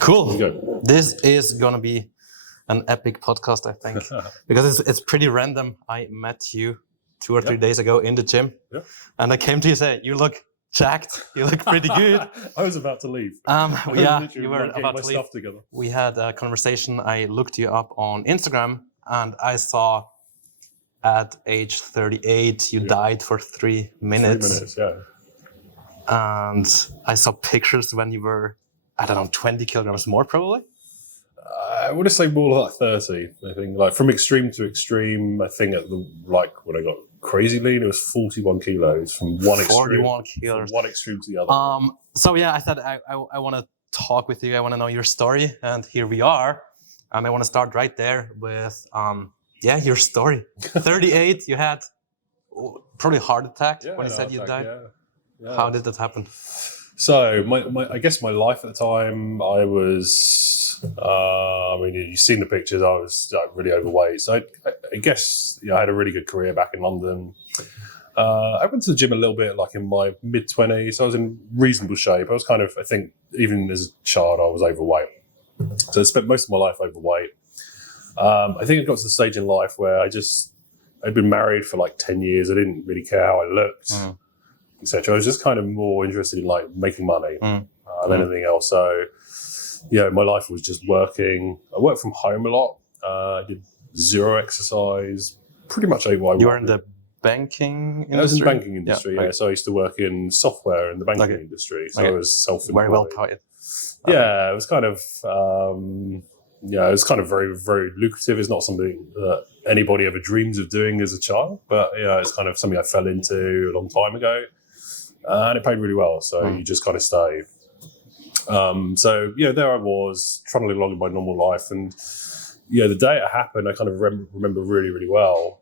Cool. This is gonna be an epic podcast, I think, because it's pretty random. I met you 2 or 3 days ago in the gym, and I came to you and said, "You look jacked. You look pretty good." I was about to leave. You were about to leave. Stuff together. We had a conversation. I looked you up on Instagram, and I saw at age 38 you died for 3 minutes. 3 minutes, yeah. And I saw pictures when you were, I don't know, 20 kilograms more probably? I want to say more like 30, I think. Like from extreme to extreme, I think when I got crazy lean, it was 41 kilos from one extreme. 41 kilos. From one extreme to the other. So yeah, I said I want to talk with you. I want to know your story, and here we are. I want to start right there with your story. 38, you had probably a heart attack when you said you died. Yeah. How did that happen? So I guess my life at the time, I was, you've seen the pictures, I was really overweight. So I guess I had a really good career back in London. I went to the gym a little bit like in my mid-20s. So I was in reasonable shape. I was kind of, I think, even as a child, I was overweight. So I spent most of my life overweight. I think it got to the stage in life where I'd been married for like 10 years. I didn't really care how I looked. Etc. I was just kind of more interested in like making money than anything else. So, my life was just working. I worked from home a lot. I did zero exercise. Pretty much ate what I wanted. You were in the banking industry? I was in the banking industry. Yeah. So I used to work in software in the banking industry. So I was self-employed. Very well paid. Yeah, it was kind of. It was kind of very, very lucrative. It's not something that anybody ever dreams of doing as a child, but it's kind of something I fell into a long time ago. And it paid really well, so you just kind of stay. There I was, trying to live along in my normal life. And, the day it happened, I kind of remember really, really well.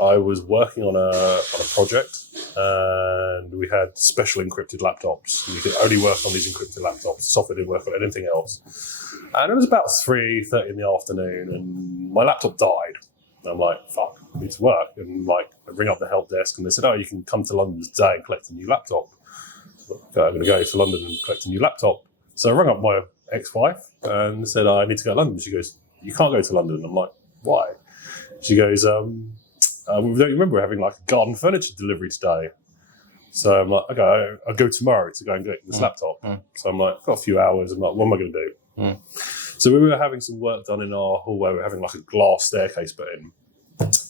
I was working on a project, and we had special encrypted laptops. You could only work on these encrypted laptops. Software didn't work on anything else. And it was about 3:30 in the afternoon, and my laptop died. And I'm like, fuck, I need to work. And I ring up the help desk, and they said, you can come to London today and collect a new laptop. Okay, I'm going to go to London and collect a new laptop. So I rang up my ex-wife and said, I need to go to London. She goes, you can't go to London. I'm like, why? She goes, we don't remember we're having like a garden furniture delivery today. So I'm like, okay, I'll go tomorrow to go and get this laptop. So I'm like, I've got a few hours. I'm like, what am I going to do? So we were having some work done in our hallway. We were having like a glass staircase put in.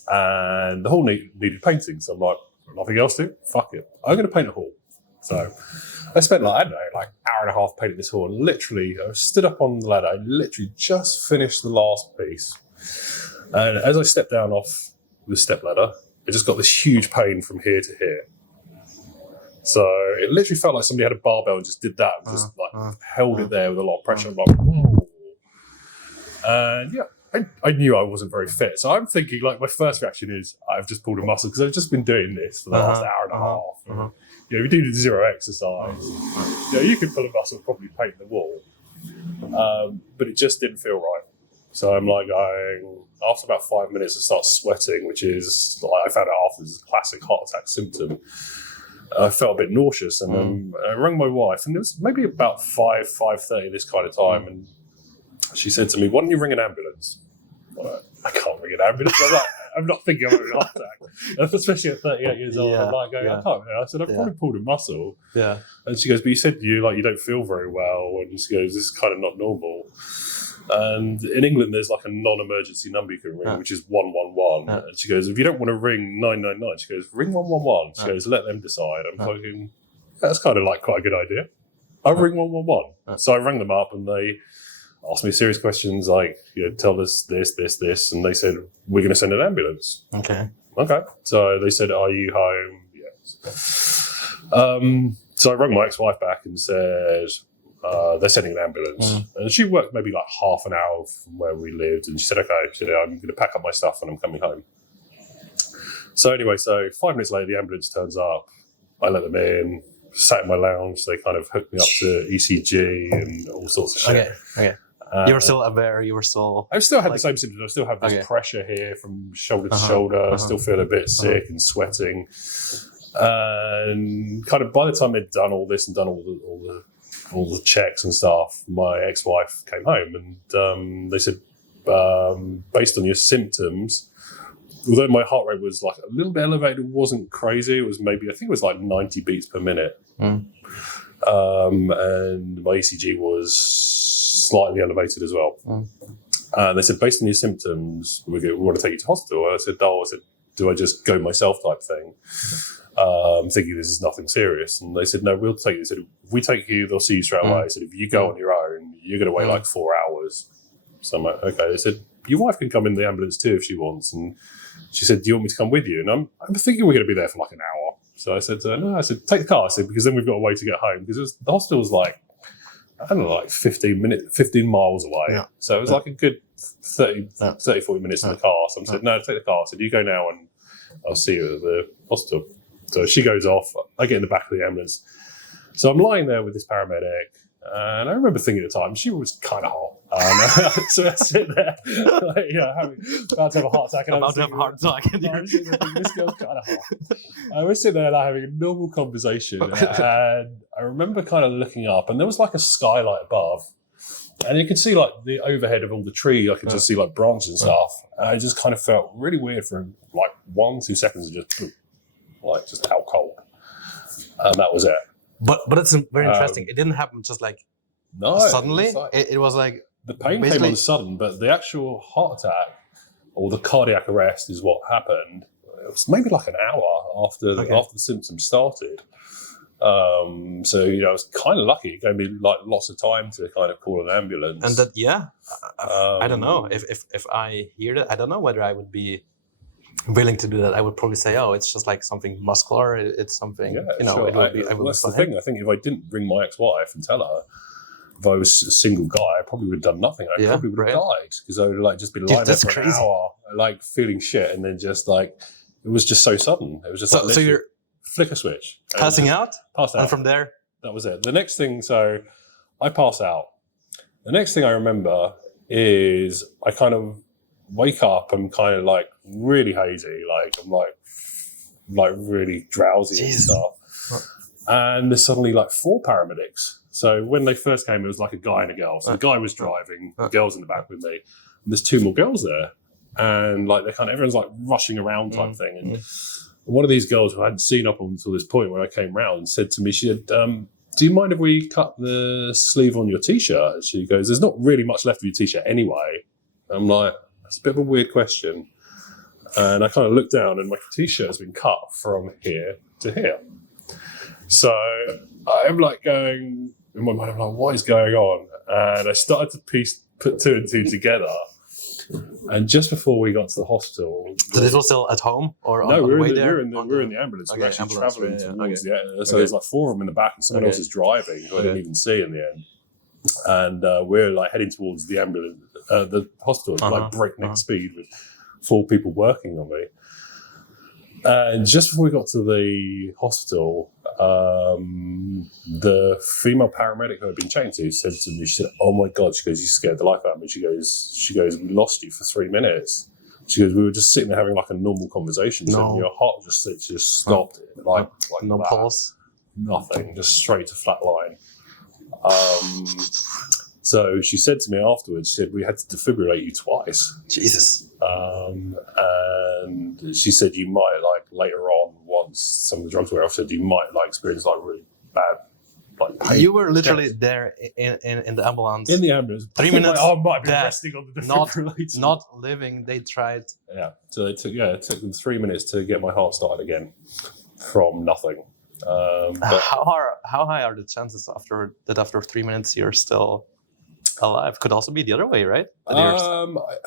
And the hall needed painting. So I'm like, nothing else to do? Fuck it. I'm going to paint a hall. So I spent hour and a half painting this hall. And literally, I stood up on the ladder. I literally just finished the last piece. And as I stepped down off the step ladder, I just got this huge pain from here to here. So it literally felt like somebody had a barbell and just did that, just held it there with a lot of pressure. I'm like, whoa. And I knew I wasn't very fit. So I'm thinking, my first reaction is, I've just pulled a muscle because I've just been doing this for the last hour and a half. If you do zero exercise, you could pull a muscle and probably paint the wall. But it just didn't feel right. So I'm after about 5 minutes, I start sweating, which is, I found out after, is a classic heart attack symptom. I felt a bit nauseous, and then I rang my wife, and it was maybe about 5:30 this kind of time, and she said to me, why don't you ring an ambulance? I can't ring an ambulance. I'm not thinking I'm having a heart attack. Especially at 38 years old, I'm I can't. I said, I've probably pulled a muscle. Yeah. And she goes, but you said you don't feel very well. And she goes, this is kind of not normal. And in England, there's like a non-emergency number you can ring, which is 111. And she goes, if you don't want to ring 999, she goes, ring 111. She goes, let them decide. I'm thinking, that's kind of quite a good idea. I'll ring 111. So I rang them up, and they asked me serious questions tell us this. And they said, we're going to send an ambulance. Okay. So they said, are you home? Yes. So I rang my ex-wife back and said, they're sending an ambulance. And she worked maybe half an hour from where we lived. And she said, okay, I'm going to pack up my stuff and I'm coming home. So anyway, 5 minutes later, the ambulance turns up. I let them in, sat in my lounge. They kind of hooked me up to ECG and all sorts of shit. Okay. You were still aware, I still had the same symptoms. I still have this pressure here from shoulder to shoulder. I still feel a bit sick and sweating. And kind of by the time they'd done all this and done all the checks and stuff, my ex-wife came home and they said, based on your symptoms, although my heart rate was like a little bit elevated, it wasn't crazy. It was maybe, I think it was like 90 beats per minute. And my ECG was slightly elevated as well. And they said, based on your symptoms, we want to take you to hospital. I said, do I just go myself type thing? Thinking this is nothing serious. And they said, no, we'll take you. They said, if we take you, they'll see you straight away. They said, if you go on your own, you're going to wait like 4 hours. So I'm like, okay. They said, your wife can come in the ambulance too if she wants. And she said, do you want me to come with you? And I'm thinking we're going to be there for like an hour. So I said, no, I said, take the car. I said, because then we've got a way to get home. Because the hospital was like, I don't know, like 15 miles away. Yeah. So it was like a good 30, 40 minutes in the car. So I said, no, take the car. I said, you go now and I'll see you at the hospital. So she goes off. I get in the back of the ambulance. So I'm lying there with this paramedic. And I remember thinking at the time, she was kind of hot. So I sit there, like, about to have a heart attack. And about to have a heart attack. This girl's kind of hot. I was sitting there like, having a normal conversation. And I remember kind of looking up, and there was like a skylight above. And you could see like the overhead of all the tree. I could just see like branches and stuff. And I just kind of felt really weird for like 1-2 seconds and just out cold. And that was it. But it's very interesting. It didn't happen just like suddenly. It was like the pain came on sudden, but the actual heart attack or the cardiac arrest is what happened. It was maybe like an hour after the symptoms started. So I was kind of lucky. It gave me like lots of time to kind of call an ambulance. And that, I don't know if I hear that. I don't know whether I would be willing to do that. I would probably say, oh, it's just like something muscular. It's something, sure. It would be. That's the thing. I think if I didn't ring my ex-wife and tell her, if I was a single guy, I probably would have done nothing. I probably would have died because I would have like just been lying there for an hour, like feeling shit, and then just like it was just so sudden. It was just so you're flick a switch, passed out, and from there that was it. The next thing, so I pass out. The next thing I remember is I kind of wake up. I'm kind of like really hazy, like I'm like really drowsy and stuff. And there's suddenly like 4 paramedics. So when they first came, it was like a guy and a girl. So the guy was driving, the girl's in the back with me, and there's 2 more girls there. And like everyone's like rushing around type thing. And one of these girls who I hadn't seen up until this point when I came round said to me, she said, do you mind if we cut the sleeve on your t-shirt? She goes, there's not really much left of your t-shirt anyway. I'm like, that's a bit of a weird question. And I kind of looked down and my t-shirt has been cut from here to here. So I'm like going, in my mind, I'm like, what is going on? And I started to put 2 and 2 together. And just before we got to the hospital... So this was still at home? Or no, on we the way there? We were in the ambulance. We were actually travelling towards the end. So there's like 4 of them in the back and someone else is driving who I didn't even see in the end. And we're like heading towards the ambulance, the hospital at like breakneck speed with 4 people working on me. And just before we got to the hospital, the female paramedic who I'd been chained to said to me, she said, oh my God, she goes, you scared the life out of me. She goes, we lost you for 3 minutes. She goes, we were just sitting there having like a normal conversation. So your heart just stopped. Like no that. Pulse? Nothing, just straight to flat line. So she said to me afterwards, she said, we had to defibrillate you twice. Jesus. And she said, you might like later on, once some of the drugs were off, said you might like experience like really bad like pain. You were literally there in the ambulance. In the ambulance. 3 minutes. I might be resting on the defibrillator. Not living. They tried. Yeah. So it took them 3 minutes to get my heart started again from nothing. But how high are the chances after 3 minutes you're still alive? Could also be the other way, right? I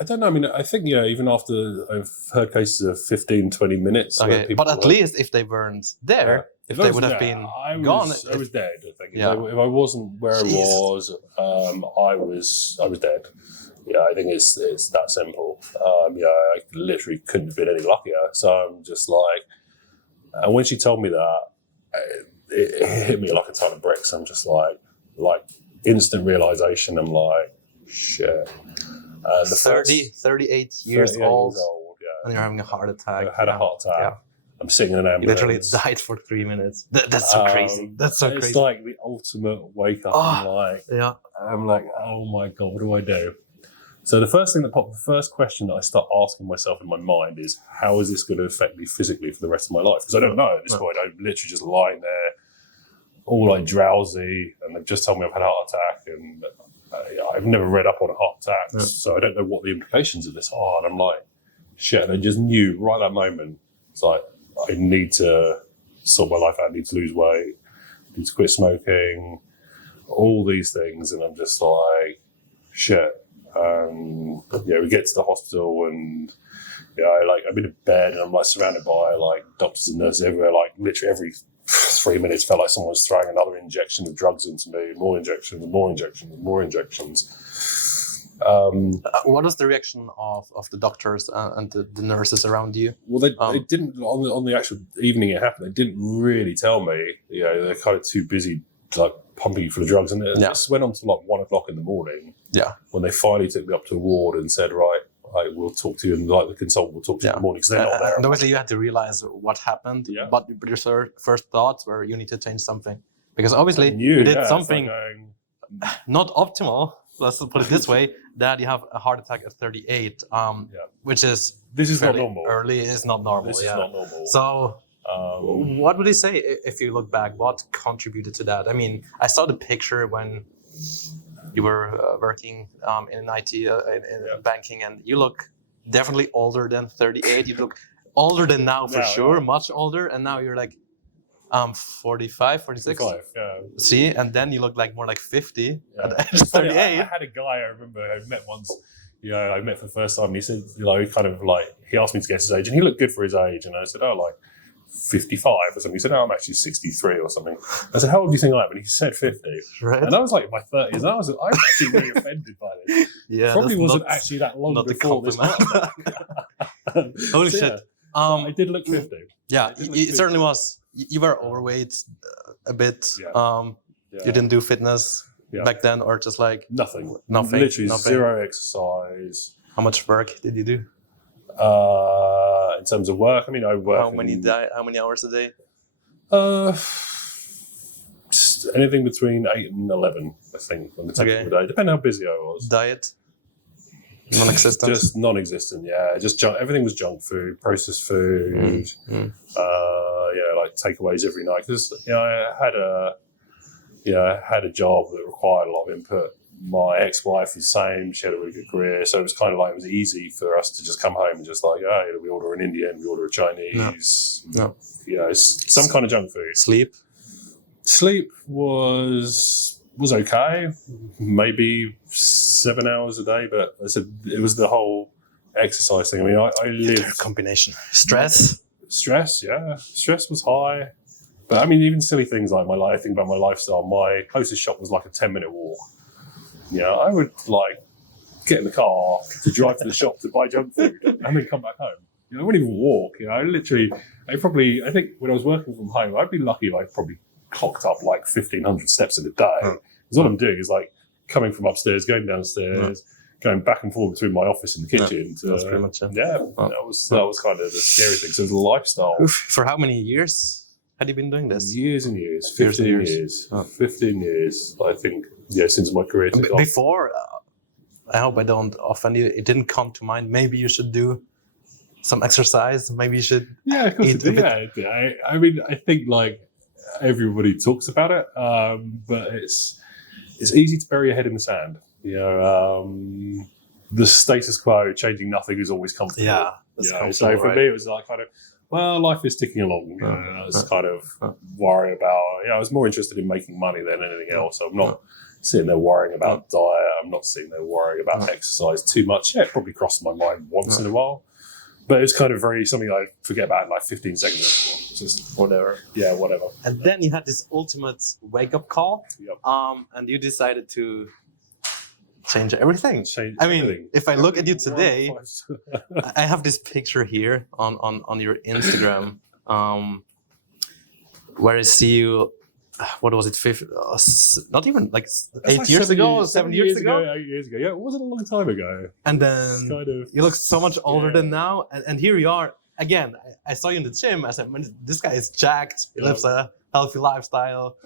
don't know. I mean, I think, even after I've heard cases of 15, 20 minutes. Okay, but at least if they weren't there, if they would have been gone. I was dead, I think. Yeah. If I wasn't where I was, I was dead. Yeah, I think it's that simple. I literally couldn't have been any luckier. So I'm just like, and when she told me that, it hit me like a ton of bricks. I'm just like instant realization. I'm like, shit. 38 years old, yeah. and you're having a heart attack. I had a heart attack, I'm sitting in an ambulance. You literally died for 3 minutes. That's so crazy. That's so crazy. It's like the ultimate wake up. I'm like, oh my God, what do I do? So the first question that I start asking myself in my mind is, how is this going to affect me physically for the rest of my life? Because I don't know at this point. I'm literally just lying there, all like drowsy, and they've just told me I've had a heart attack, and I've never read up on heart attacks, so I don't know what the implications of this are. And I'm like, shit. And I just knew right at that moment, it's like, I need to sort my life out, I need to lose weight, I need to quit smoking, all these things. And I'm just like, shit. We get to the hospital, and I'm in a bed, and I'm like surrounded by like doctors and nurses everywhere. Like literally every 3 minutes, felt like someone was throwing another injection of drugs into me. More injections, and more injections, and more injections. What was the reaction of the doctors and the nurses around you? Well, they didn't on the actual evening it happened. They didn't really tell me. They're kind of too busy like pumping you for the drugs, and it just went on to like 1 o'clock in the morning. Yeah. When they finally took me up to a ward and said, right, we'll talk to you, and like the consultant will talk to you in the morning, because they're not there. And obviously you had to realize what happened, but your first thoughts were you need to change something, because obviously you did something not optimal. Let's put it this way: that you have a heart attack at 38, which is not normal. Early is not normal. This is not normal. So. What would you say if you look back? What contributed to that? I mean, I saw the picture when you were working in IT, in banking, and you look definitely older than 38. You look older than now for sure, much older. And now you're like 45, 46. 45, yeah. See, and then you look like more like 50 at the age of 38. I had a guy I remember I met once. I met for the first time. And he said, he asked me to guess his age, and he looked good for his age. And I said, 55 or something. He said, I'm actually 63 or something. I said, how old do you think I am? And he said 50. Right. And I was like in my 30s, and I was actually really offended by this. Probably wasn't actually that long before this happened. Holy shit. I did look 50. Yeah, it certainly was. You were overweight a bit. You didn't do fitness back then, or just like nothing. Literally zero exercise. How much work did you do? In terms of work, I work. How many hours a day? Anything between 8 and 11, I think, on the typical day, depending how busy I was. Diet? Non-existent? Just non-existent, yeah. Everything was junk food, processed food. Like takeaways every night. Because I had a job that required a lot of input. My ex-wife was the same. She had a really good career, so it was kind of like it was easy for us to just come home and just like, we order an Indian, we order a Chinese, some kind of junk food. Sleep was okay, maybe 7 hours a day, but I said it was the whole exercise thing. I lived combination. Stress, yeah, stress was high, but even silly things like I think about my lifestyle. My closest shop was like a 10-minute walk. I would get in the car to drive to the shop to buy junk food and then come back home. I wouldn't even walk. I think when I was working from home, I'd be lucky if I probably clocked up like 1,500 steps in a day. Because what I'm doing is like coming from upstairs, going downstairs, going back and forth between my office and the kitchen. That's pretty much it. That was kind of the scary thing. So it was a lifestyle. Oof. For how many years had you been doing this? Years and years. 15 years. 15 years, I think. Since my career took off. Before, I hope I don't offend you, it didn't come to mind, maybe you should do some exercise, maybe you should of course eat a bit. I think like everybody talks about it, but it's easy to bury your head in the sand. The status quo, changing nothing is always comfortable. Yeah, that's comfortable, so for me, it was like kind of, life is ticking along. I was kind of worried about, I was more interested in making money than anything else. So I'm not sitting there worrying about diet. I'm not sitting there worrying about exercise too much. Yeah, it probably crossed my mind once in a while. But it was kind of something I forget about in like 15 seconds. Just whatever. Yeah, whatever. And then you had this ultimate wake-up call. Yep. And you decided to change everything. Everything. If I look at you today, I have this picture here on your Instagram, where I see you. What was it? Not even like 8 years ago, 7 years ago. 8 years ago. Yeah, it wasn't a long time ago. And then you look so much older than now. And here you are again, I saw you in the gym. I said, man, this guy is jacked. He lives a healthy lifestyle,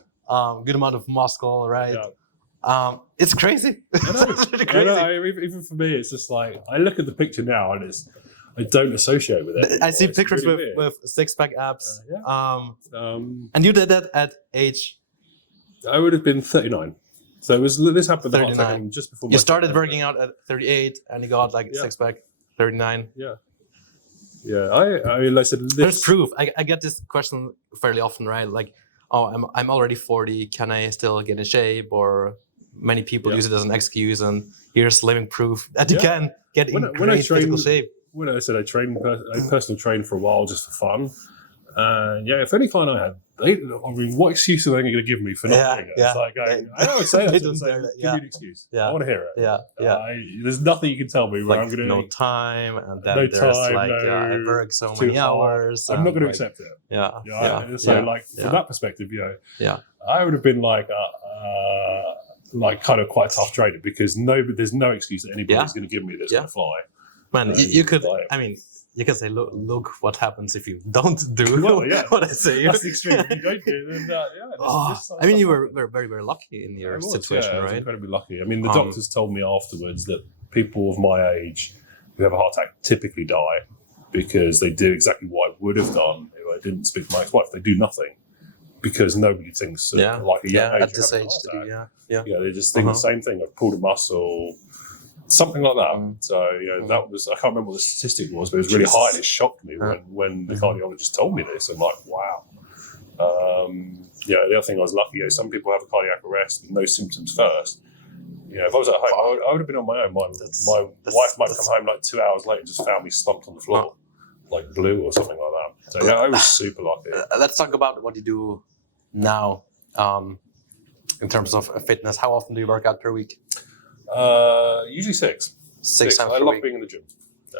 good amount of muscle, right? Yeah. It's crazy. It's really crazy. I know, even for me, it's just like, I look at the picture now and I don't associate with it anymore. I see It's pictures really with six-pack abs. yeah. And you did that at age? I would have been 39. So this happened at the heart 39. attack just before You started working out at 38 and you got like Yeah. six-pack 39. Yeah. Yeah. I mean, like I said, There's proof. I get this question fairly often, right? Like, oh, I'm already 40. Can I still get in shape? Or many people use it as an excuse, and here's living proof that you can get in great physical shape. When I said I personal trained for a while just for fun, and if any client I had, I mean, what excuse are they going to give me for not doing it? It's like, I always say that. They To don't them, say that, give me an excuse. I want to hear it. Yeah. There's nothing you can tell me where Like I'm going to no time, and then no there's time, like I work so too many hard. hours. I'm not going to like, accept it. Yeah. From that perspective, I would have been like kind of quite a tough trader because there's no excuse that anybody's going to give me that's going to fly. Man, you could. I mean, you can say, look what happens if you don't do what I say. That's the extreme. If you don't do it, then I mean, you were very, very lucky in your situation, I was right? incredibly lucky. I mean, the doctors told me afterwards that people of my age who have a heart attack typically die because they do exactly what I would have done if I didn't speak to my ex-wife. They do nothing because nobody thinks like a young age at this age to do, they just think the same thing. I've pulled a muscle. Something like that. So, that was, I can't remember what the statistic was, but it was really high and it shocked me when the cardiologist told me this. I'm like, wow. The other thing I was lucky, some people have a cardiac arrest with no symptoms first. If I was at home, I would have been on my own. My wife might come home like 2 hours later and just found me slumped on the floor, like blue or something like that. So, I was super lucky. Let's talk about what you do now in terms of fitness. How often do you work out per week? Usually six. Six times I love being in the gym.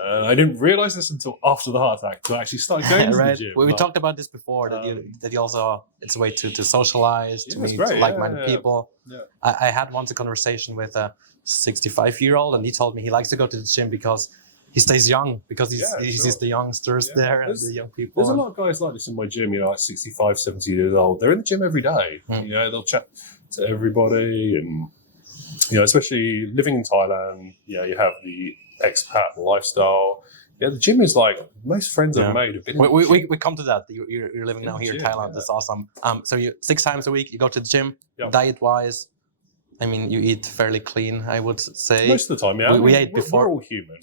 I didn't realize this until after the heart attack. So I actually started going to the gym. We talked about this before. That you also, it's a way to socialize, to meet like-minded people. Yeah. I had once a conversation with a 65-year-old, and he told me he likes to go to the gym because he stays young, because he sees the youngsters there and the young people. There's a lot of guys like this in my gym. Like 65, 70 years old. They're in the gym every day. They'll chat to everybody and. Especially living in Thailand, you have the expat lifestyle. The gym is like, most friends I've made have been we come to that. You're living now here in Thailand. That's awesome. So you 6 times a week, you go to the gym. Diet-wise, I mean, you eat fairly clean, I would say. Most of the time, we ate before. We're all human.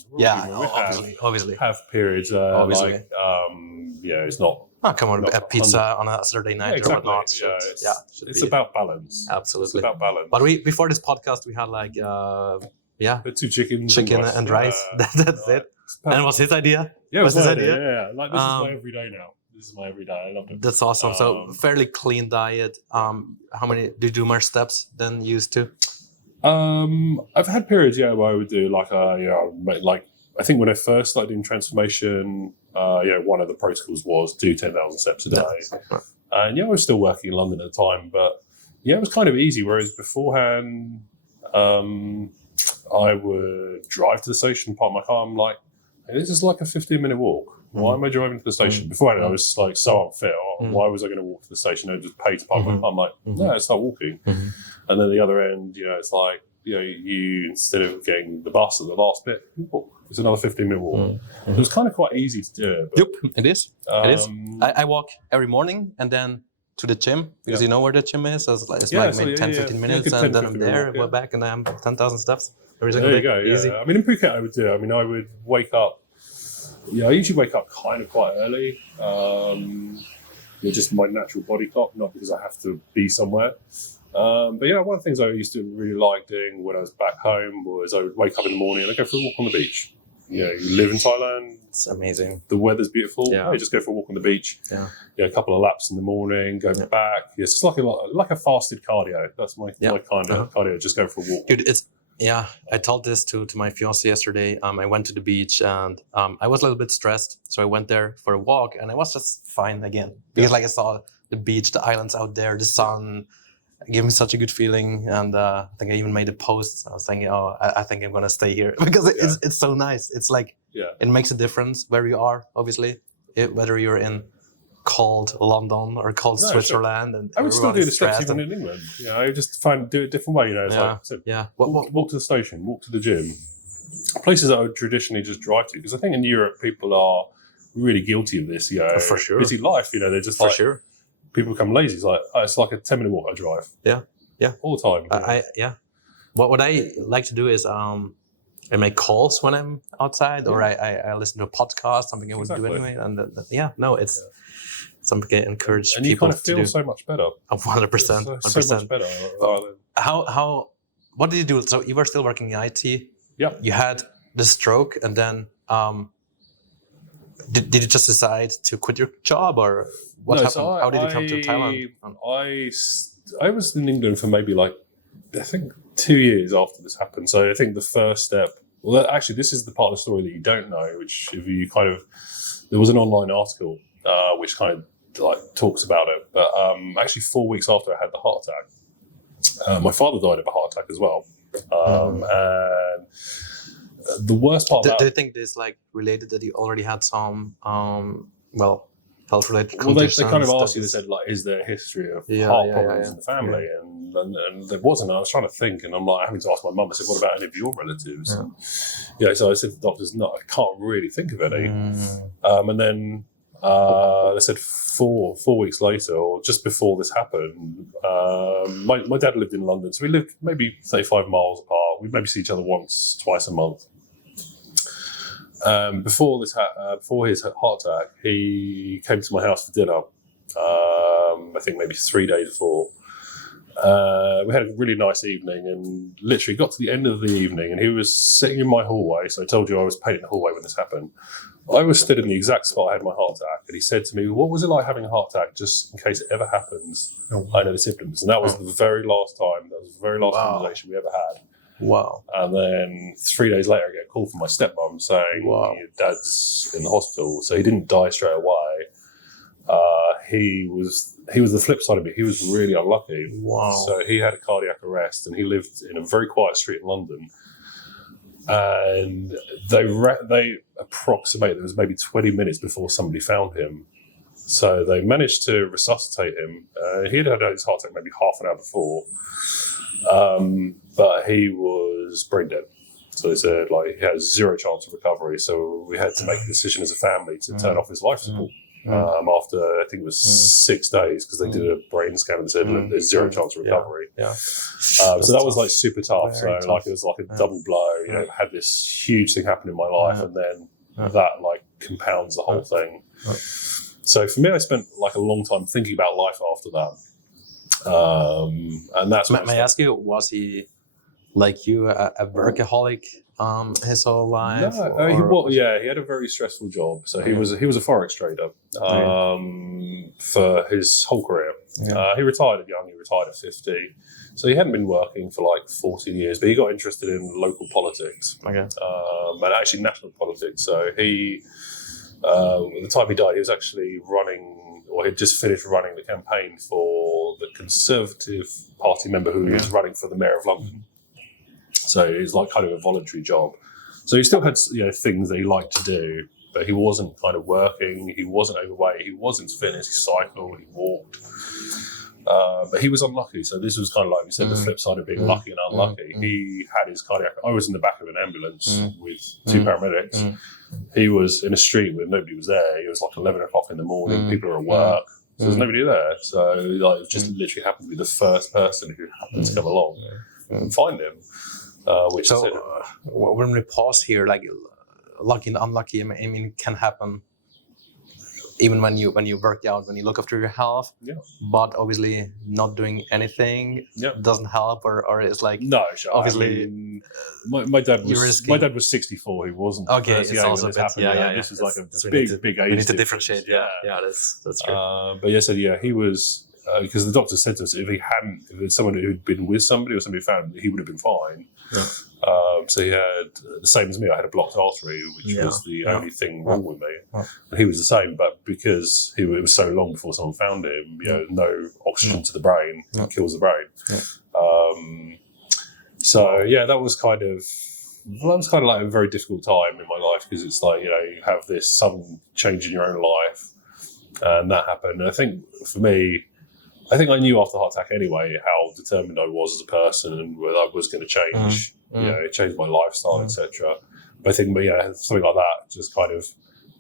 Obviously. Have periods, it's not... Oh, come on, a pizza on a Saturday night or whatnot. It's about balance. Absolutely. It's about balance. But before this podcast, we had like, the 2 chickens. Chicken and rice. That's it. And it was his idea? Yeah, it was his idea. Yeah. Like, this is my everyday now. This is my everyday. I love it. That's awesome. So, fairly clean diet. How many, do you do more steps than you used to? I've had periods, where I would do I think when I first started doing transformation, one of the protocols was do 10,000 steps a day. And I was still working in London at the time, but it was kind of easy. Whereas beforehand, I would drive to the station, park my car. I'm like, hey, this is like a 15-minute walk. Why am I driving to the station? Beforehand, I was like so unfit. Why was I going to walk to the station and just pay to park my car? I'm like, no, it's not walking. And then the other end, it's like, you instead of getting the bus at the last bit, you walk. It's another 15-minute walk. It was kind of quite easy to do. Yep, it is. It is. I walk every morning and then to the gym, because you know where the gym is. It's like 10-15 minutes, and then I'm there, go back, and I'm 10,000 steps every single day. There you go. Easy. I mean, in Phuket, I would do. I mean, I would wake up. I usually wake up kind of quite early. Just my natural body clock, not because I have to be somewhere. But one of the things I used to really like doing when I was back home was I would wake up in the morning and I'd go for a walk on the beach. You live in Thailand. It's amazing. The weather's beautiful. Yeah. You just go for a walk on the beach. Yeah. A couple of laps in the morning, go back. It's just like a fasted cardio. That's my kind of cardio. Just go for a walk. Dude, I told this to my fiance yesterday. I went to the beach and I was a little bit stressed. So I went there for a walk and I was just fine again. Because I saw the beach, the islands out there, the sun. It gave me such a good feeling, and I think I even made a post. I was thinking, I think I'm gonna stay here because it's so nice. It's like it makes a difference where you are, obviously. whether you're in cold London or cold Switzerland, and I would still do the steps stressed even in England. I just do it a different way. It's like I said, walk to the station, walk to the gym. Places that I would traditionally just drive to, because I think in Europe people are really guilty of this. For sure. Busy life. They're just for sure. People become lazy. It's like a 10-minute walk I drive. Yeah. All the time. What I like to do is I make calls when I'm outside, or I listen to a podcast, something I would do anyway. And it's something I encourage and you people kind of feel to do. So much better. 100%. So much better. How? What did you do? So you were still working in IT. Yeah. You had the stroke, and then did you just decide to quit your job, or what happened? How did you come to Thailand? I was in England for maybe I think 2 years after this happened. So I think the first step. Well, actually, this is the part of the story that you don't know, which if you there was an online article which kind of talks about it. But actually, 4 weeks after I had the heart attack, my father died of a heart attack as well. And the worst part about... Do you think this related that you already had some health-related conditions? Well, they kind of asked you, they said, is there a history of heart problems in the family? Yeah. And there wasn't. I was trying to think, and I'm having to ask my mum, I said, what about any of your relatives? Yeah. So I said to the doctors, no, I can't really think of any. And then they said 4 weeks later, or just before this happened, my dad lived in London, so we lived maybe 35 miles apart. We'd maybe see each other once, twice a month. Before his heart attack, he came to my house for dinner. I think maybe 3 days before. We had a really nice evening, and literally got to the end of the evening, and he was sitting in my hallway. So I told you I was painting the hallway when this happened. I was stood in the exact spot I had my heart attack, and he said to me, "What was it like having a heart attack, just in case it ever happens? I know the symptoms." And that was the very last time. That was the very last conversation we ever had. Wow. And then 3 days later, I get a call from my stepmom saying, "Your dad's in the hospital." So he didn't die straight away. He was the flip side of it. He was really unlucky. Wow. So he had a cardiac arrest, and he lived in a very quiet street in London. And they approximate there was maybe 20 minutes before somebody found him. So they managed to resuscitate him. He had his heart attack maybe half an hour before, but he was brain dead. So they said he had 0 chance of recovery. So we had to make a decision as a family to turn off his life support. After I think it was 6 days, because they did a brain scan and said there's 0 chance of recovery. So that was super tough. Very so tough. It was a double blow. Had this huge thing happen in my life, and then that compounds the whole thing. So for me, I spent a long time thinking about life after that. And that's may I ask you, was he like you, a workaholic his whole life? No, he had a very stressful job. So he was a forex trader for his whole career. He retired young. He retired at 50. So he hadn't been working for 14 years, but he got interested in local politics. Okay. And actually national politics. So he, at the time he died, he was actually running, or he'd just finished running the campaign for the Conservative Party member who was running for the Mayor of London. So it was kind of a voluntary job. So he still had things that he liked to do, but he wasn't kind of working. He wasn't overweight. He wasn't finished. He cycled. He walked. But he was unlucky. So this was kind of like we said, the flip side of being lucky and unlucky. He had his cardiac. I was in the back of an ambulance with 2 paramedics. He was in a street where nobody was there. It was 11 o'clock in the morning. People are at work. So there's nobody there. So it just literally happened to be the first person who happened to come along and find him. When we pause here, lucky and unlucky, I mean, can happen even when you work out, when you look after your health. But obviously, not doing anything doesn't help, or it's no. Sure. Obviously, my dad was 64. He wasn't. Okay, it's also a bit. This is a big age. We need to differentiate. Yeah, that's true. But he was. Because the doctor said to us, if it was someone who'd been with somebody or somebody found him, he would have been fine. So he had the same as me. I had a blocked artery, which was the only thing wrong with me. And he was the same, but because it was so long before someone found him, no oxygen to the brain, it kills the brain. So that was kind of Well, that was kind of like a very difficult time in my life because it's like, you know, you have this sudden change in your own life, and that happened. And I think for me, I think I knew after the heart attack anyway how determined I was as a person and whether I was going to change, you know, change my lifestyle, etc. But I think, yeah, something like that just kind of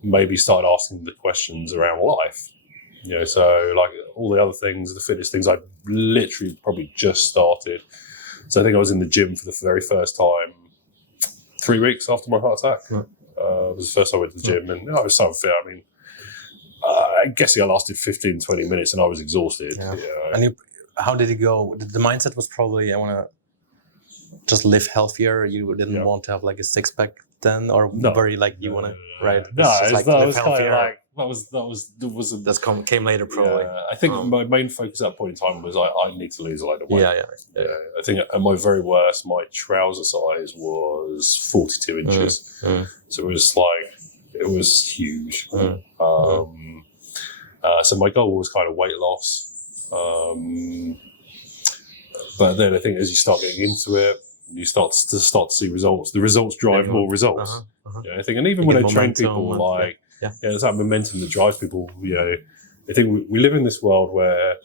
maybe started asking the questions around life. You know, so like all the other things, the fitness things, I literally probably just started. So I think I was in the gym for the very first time 3 weeks after my heart attack. It was the first time I went to the gym, and I was so unfit. I mean, I guess I lasted 15, 20 minutes and I was exhausted. Yeah. You know. And how did it go? The mindset was probably, I want to just live healthier. You didn't want to have like a six pack then, or very like you want to, right? No, like that live was kind healthier. of like, that Came later probably. I think my main focus at that point in time was I need to lose a load of weight. Yeah. I think at my very worst, my trouser size was 42 inches. So it was like, it was huge. So my goal was kind of weight loss. But then I think as you start getting into it, you start to see results. The results drive more results. I think, and even when I train people, like, it's that momentum that drives people. You know, I think we live in this world where,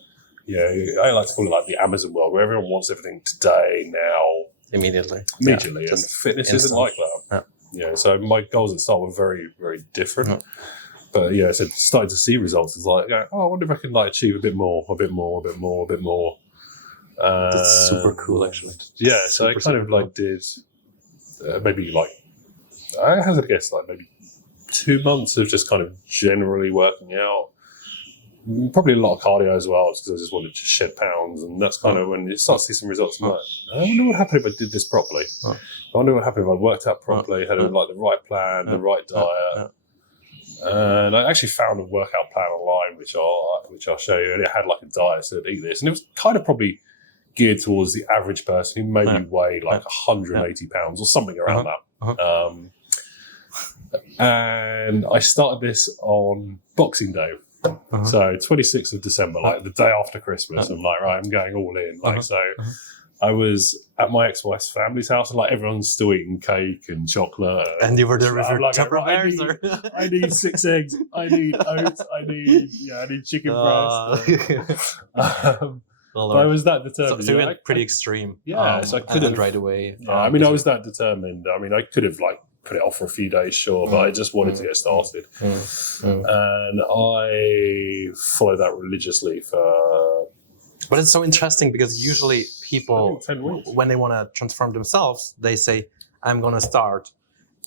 you know, I like to call it like the Amazon world, where everyone wants everything today, now, immediately, and fitness isn't like that. So my goals at the start were very, very different. But so starting to see results is like, I wonder if I can like achieve a bit more. That's super cool, actually. So I kind of like did maybe like, I hazard a guess, like maybe 2 months of just kind of generally working out. Probably a lot of cardio as well, because I just wanted to shed pounds, and that's kind of when you start to see some results. I'm like, I wonder what happened if I did this properly. I wonder what happened if I worked out properly, had like the right plan, the right diet. And I actually found a workout plan online, which I'll show you, and it had like a diet, so I'd eat this, and it was kind of probably geared towards the average person who maybe weighed like 180 pounds or something around that. And I started this on Boxing Day. So 26th of December, like the day after Christmas. I'm like, right, I'm going all in. Like, I was at my ex-wife's family's house, and like everyone's still eating cake and chocolate. And you were there with your like, Tupperwares? I need 6 eggs. I need oats. I need chicken breast. But I was that determined. So you went pretty extreme. So I couldn't right away. I mean, I was that determined. I mean, I could have like put it off for a few days, sure, but I just wanted to get started. And I followed that religiously for... But it's so interesting because usually people, when they want to transform themselves, they say, I'm going to start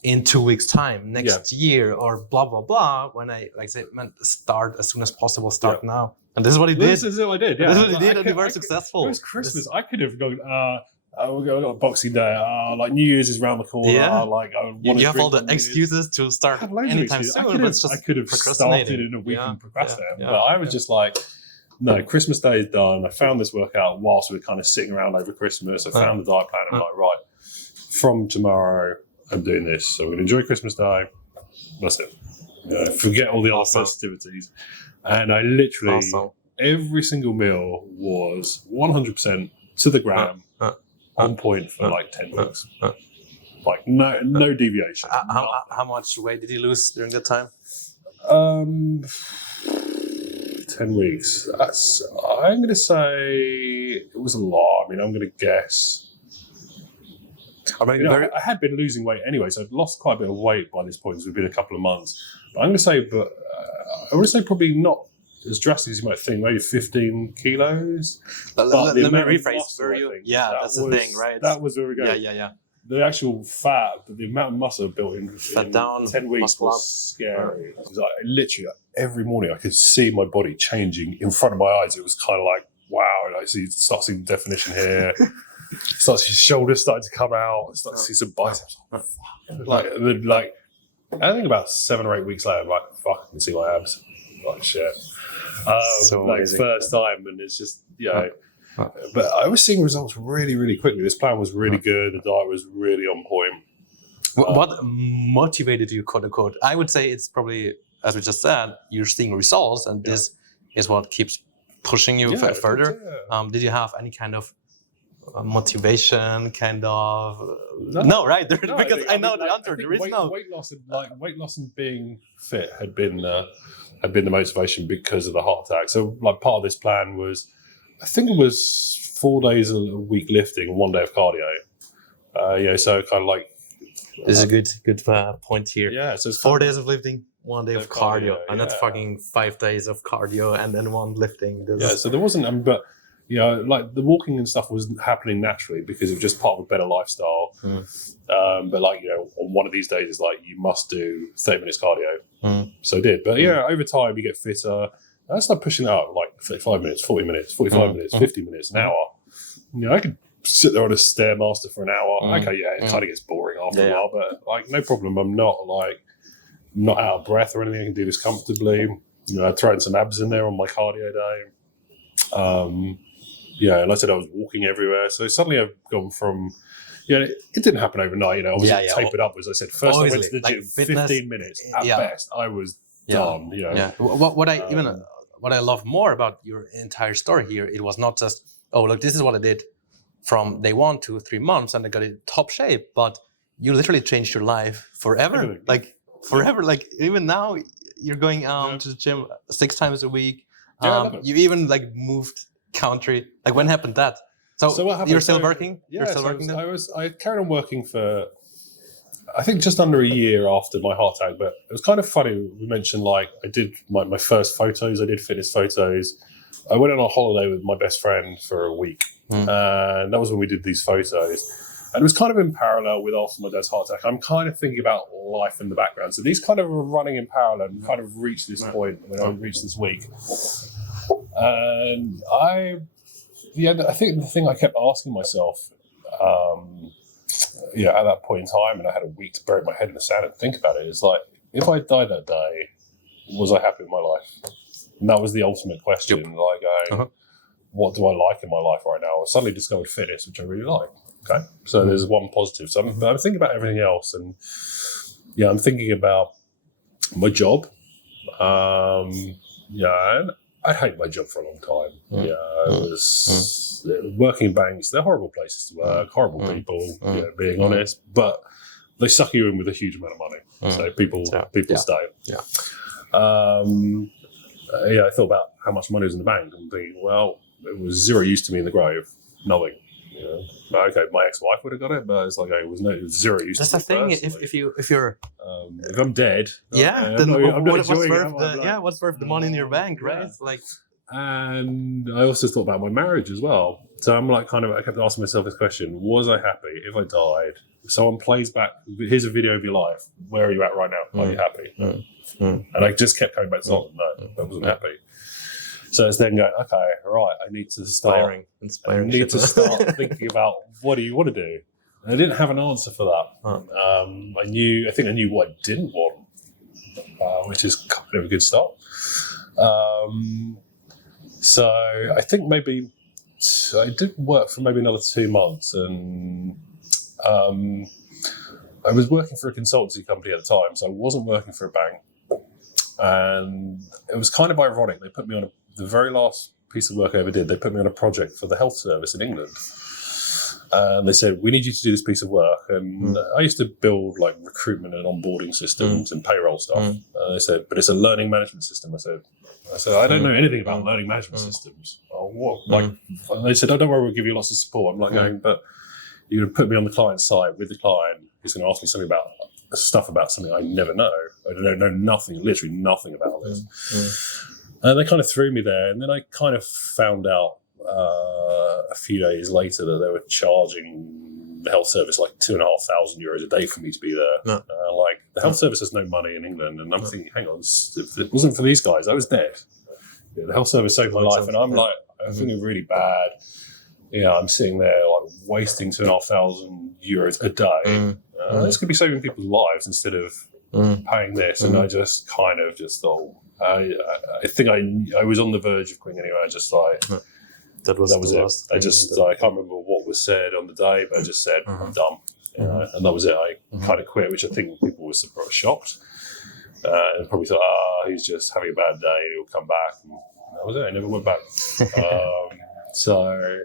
in 2 weeks' time, next year, or blah, blah, blah. When I say, start as soon as possible, start now. And this is what he did. This is what I did, This is what he did, and he was successful. It was Christmas. I could have gone... we've got Boxing Day. Like New Year's is around the corner. Like you have all the excuses to start anytime soon. I could have started in a week and procrastinated. But I was just like, no, Christmas Day is done. I found this workout whilst we were kind of sitting around over Christmas. I found the diet plan. I'm like, right, from tomorrow, I'm doing this. So I'm going to enjoy Christmas Day. That's it. Forget all the other festivities. And I literally, every single meal was 100% to the gram. On point for like 10 weeks. Like no deviation. How much weight did you lose during that time? 10 weeks. I'm going to say it was a lot. I mean, I'm going to guess. I mean, I had been losing weight anyway, so I'd lost quite a bit of weight by this point. It's been a couple of months. But I'm going to say, I would say probably not as drastic as you might think, maybe 15 kilos. Let me rephrase. That's the thing, right? That was where we go. Yeah. The actual fat, the amount of muscle built in down, 10 weeks was scary. It was like, literally, every morning I could see my body changing in front of my eyes. It was kind of like, wow, and I start seeing definition here. Start to see shoulders starting to come out. Start to see some biceps. Like, I think about 7 or 8 weeks later, I'm like, fuck, I can see my abs. Like, shit. So like amazing. First time, and it's just, but I was seeing results really, really quickly. This plan was really good. The diet was really on point. What motivated you, quote unquote? I would say it's probably, as we just said, you're seeing results, and this is what keeps pushing you further. Did you have any kind of motivation, kind of? No, right? Because I know the answer. There is no weight loss and being fit had been the motivation because of the heart attack. So like part of this plan was, I think it was 4 days a week lifting and 1 day of cardio. So kind of like. This is a good point here. Yeah, so it's 4 days of lifting, 1 day of cardio, and that's yeah. fucking 5 days of cardio and then one lifting. So there wasn't, but like the walking and stuff was happening naturally because it was just part of a better lifestyle. But like, on one of these days, it's like you must do 30 minutes cardio. So I did. But over time, you get fitter. I started pushing that up, like 35 minutes, 40 minutes, 45 minutes, 50 minutes, an hour. I could sit there on a Stairmaster for an hour. Okay, it kind of gets boring after a while, but like no problem. I'm not out of breath or anything. I can do this comfortably. I throw in some abs in there on my cardio day. And I said I was walking everywhere. So suddenly I've gone from, it didn't happen overnight. Obviously it tapered up, as I said. First I went to the gym, fitness, 15 minutes at best. I was done. What I love more about your entire story here, it was not just, oh, look, this is what I did from day 1 to 3 months and I got in top shape, but you literally changed your life forever. Forever. Like even now you're going to the gym 6 times a week. You even moved country. Like when happened that? So what happened? You're still working? Yeah, I carried on working for, I think just under a year after my heart attack, but it was kind of funny. We mentioned I did my first photos, I did fitness photos. I went on a holiday with my best friend for a week. And that was when we did these photos. And it was kind of in parallel with after my dad's heart attack. I'm kind of thinking about life in the background. So these kind of were running in parallel and kind of reached this point when I reached this week. And I think the thing I kept asking myself, at that point in time, and I had a week to bury my head in the sand and think about it, is like, if I died that day, was I happy with my life? And that was the ultimate question. What do I like in my life right now? I suddenly discovered fitness, which I really like. Okay, so there's one positive. So I'm thinking about everything else, and I'm thinking about my job. And I hate my job for a long time. I was working in banks. They're horrible places to work, horrible people. Being honest, but they suck you in with a huge amount of money. So people stay. I thought about how much money was in the bank and thinking, well, it was zero use to me in the grave. Nothing. Okay, my ex-wife would have got it, but it's like it was zero use. That's to the thing. If you're if I'm dead, then what's worth the money in your bank, right? And I also thought about my marriage as well. So I'm I kept asking myself this question: was I happy if I died? If someone plays back, here's a video of your life. Where are you at right now? Are you happy? And I just kept coming back to no, I wasn't happy. So it's then going, okay, right, I need to start thinking about what do you want to do? And I didn't have an answer for that. I think I knew what I didn't want, which is kind of a good start. So I think maybe I did work for maybe another 2 months, and I was working for a consultancy company at the time, so I wasn't working for a bank. And it was kind of ironic. They put me on the very last piece of work I ever did. They put me on a project for the health service in England. And they said, we need you to do this piece of work. And I used to build recruitment and onboarding systems and payroll stuff. And they said, but it's a learning management system. I said, I don't know anything about learning management systems. And they said, oh, don't worry, we'll give you lots of support. I'm going, but you're going to put me on the client side with the client. He's going to ask me something about stuff about something I never know. I don't know nothing, literally nothing about this. And they kind of threw me there. And then I kind of found out a few days later that they were charging the health service €2,500 a day for me to be there. The health service has no money in England. And I'm thinking, hang on, if it wasn't for these guys, I was dead. The health service saved my life. And I'm I'm feeling really bad. I'm sitting there wasting €2,500 a day. This could be saving people's lives instead of paying this. And I just kind of thought, I think I was on the verge of quitting anyway. I just that was it. I can't remember what was said on the day, but I just said, I'm done. And that was it. I kind of quit, which I think people were surprised, shocked. And probably thought, he's just having a bad day. He'll come back. And that was it. I never went back. So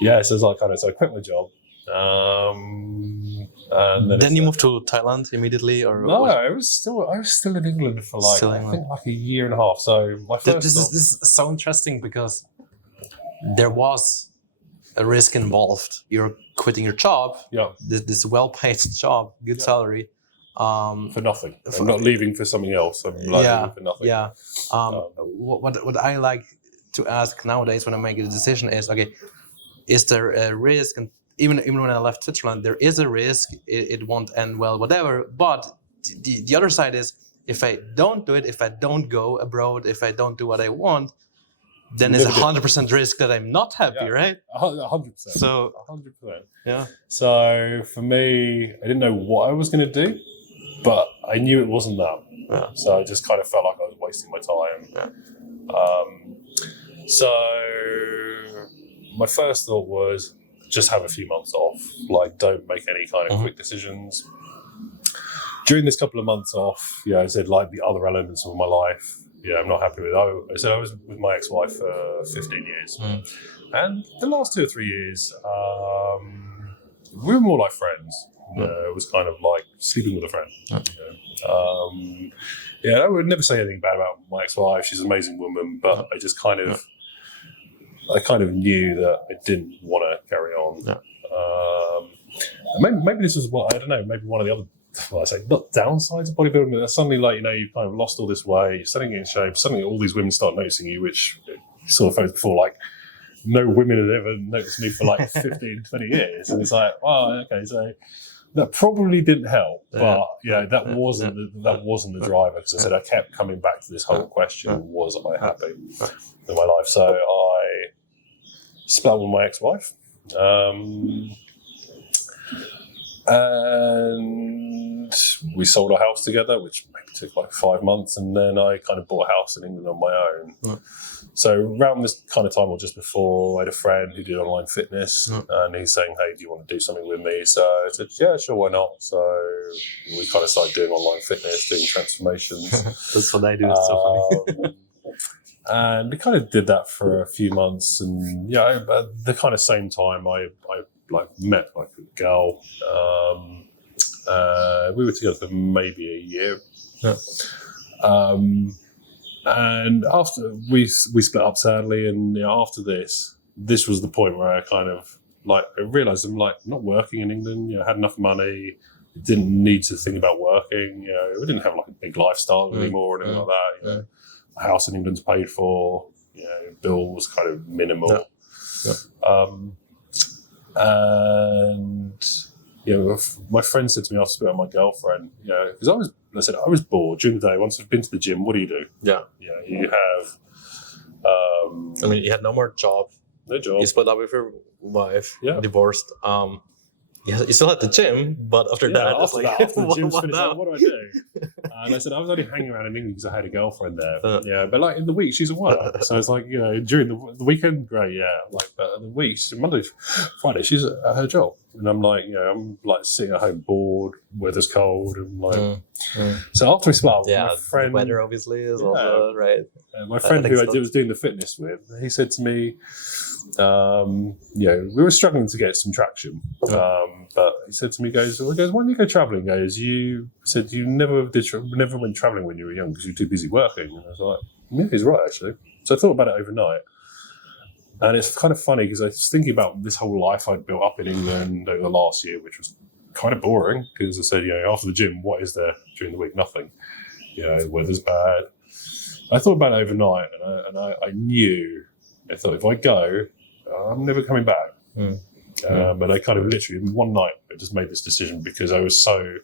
Yeah, so it's like so I quit my job. And then you moved to Thailand immediately, or no? I was still in England for I think like a year and a half. So my first. This is so interesting because there was a risk involved. You're quitting your job. Yeah. This well-paid job, good salary. For nothing. I'm not leaving for something else. I'm leaving for nothing. Yeah. What I like to ask nowadays when I make a decision is, okay, is there a risk? And even when I left Switzerland, there is a risk. It won't end well, whatever. But the other side is, if I don't do it, if I don't go abroad, if I don't do what I want, then it's 100% risk that I'm not happy, right? 100%. So 100%. Yeah. So for me, I didn't know what I was going to do, but I knew it wasn't that. Yeah. So I just kind of felt like I was wasting my time. Yeah. So my first thought was just have a few months off. Like, don't make any kind of quick decisions. During this couple of months off, I said, like, the other elements of my life, I'm not happy with. I said I was with my ex-wife for 15 years. And the last 2 or 3 years, we were more like friends. It was kind of like sleeping with a friend. I would never say anything bad about my ex-wife. She's an amazing woman, but I just kind of, I kind of knew that I didn't want to carry on. Maybe this was what, I don't know, maybe one of the other, well, I say not downsides of bodybuilding, but suddenly, like, you've kind of lost all this weight, you're starting to get in shape, suddenly all these women start noticing you, which you sort of felt before, like, no women had ever noticed me for like 15, 20 years. And it's like, wow, okay, so that probably didn't help, but that wasn't the driver, because I said I kept coming back to this whole question: was I happy in my life? So I split up with my ex-wife, and we sold our house together, which maybe took like 5 months, and then I kind of bought a house in England on my own. So around this kind of time, or just before, I had a friend who did online fitness, and he's saying, "Hey, do you want to do something with me?" So I said, "Yeah, sure, why not?" So we kind of started doing online fitness, doing transformations. That's what I do. It's so funny. And we kind of did that for a few months, and at the kind of same time, I like met like a girl. We were together for maybe a year. And after we split up, sadly, and after this was the point where I kind of like, I realised I'm like not working in England. I had enough money, didn't need to think about working. We didn't have like a big lifestyle anymore or anything like that. A house in England's paid for. Bills kind of minimal. And my friend said to me after splitting up with my girlfriend, because I was bored during the day. Once I've been to the gym, what do? You have. I mean, you had no more job. No job. You split up with your wife. Divorced. You still at the gym, but after that, after the gym's finished, like, what do I do? And I said I was only hanging around in England because I had a girlfriend there. But like in the week she's at work, so it's like during the weekend, great, like, but in the week, Monday, Friday, she's at her job, and I'm like sitting at home bored, weather's cold, and like. So after we split up, my friend, the weather obviously is also right. My friend who I was doing the fitness with, he said to me, we were struggling to get some traction, but he said to me, he goes, why don't you go travelling? He goes, you said you never went travelling when you were young because you were too busy working. And I was like, yeah, he's right, actually. So I thought about it overnight. And it's kind of funny because I was thinking about this whole life I'd built up in England over the last year, which was kind of boring because I said, after the gym, what is there during the week? Nothing. Weather's bad. I thought about it overnight, and I knew, I thought, if I go, I'm never coming back. And I kind of literally, in one night, I just made this decision because I was so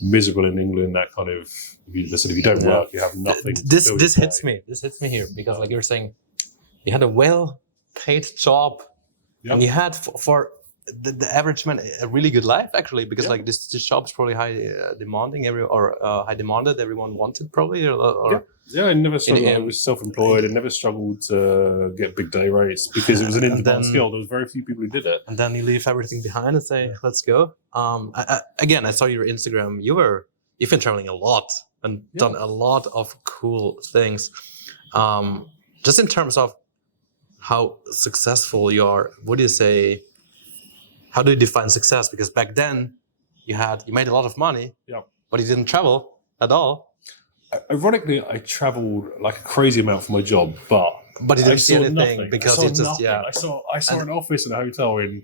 miserable in England. That kind of, if you don't work, you have nothing. This hits me. This hits me here because, like you were saying, you had a well-paid job, and you had for the average man a really good life actually, because like this job is probably high demanding, high demanded. Everyone wanted probably, I never struggled. I was self-employed and never struggled to get big day rates because it was an in-demand skill. There was very few people who did it. And then you leave everything behind and say, "Let's go." I saw your Instagram. You've been traveling a lot and done a lot of cool things. Just in terms of how successful you are. What do you say? How do you define success? Because back then you made a lot of money, but you didn't travel at all. Ironically, I traveled like a crazy amount for my job, but you didn't see anything nothing. because it's just I saw an office and a hotel in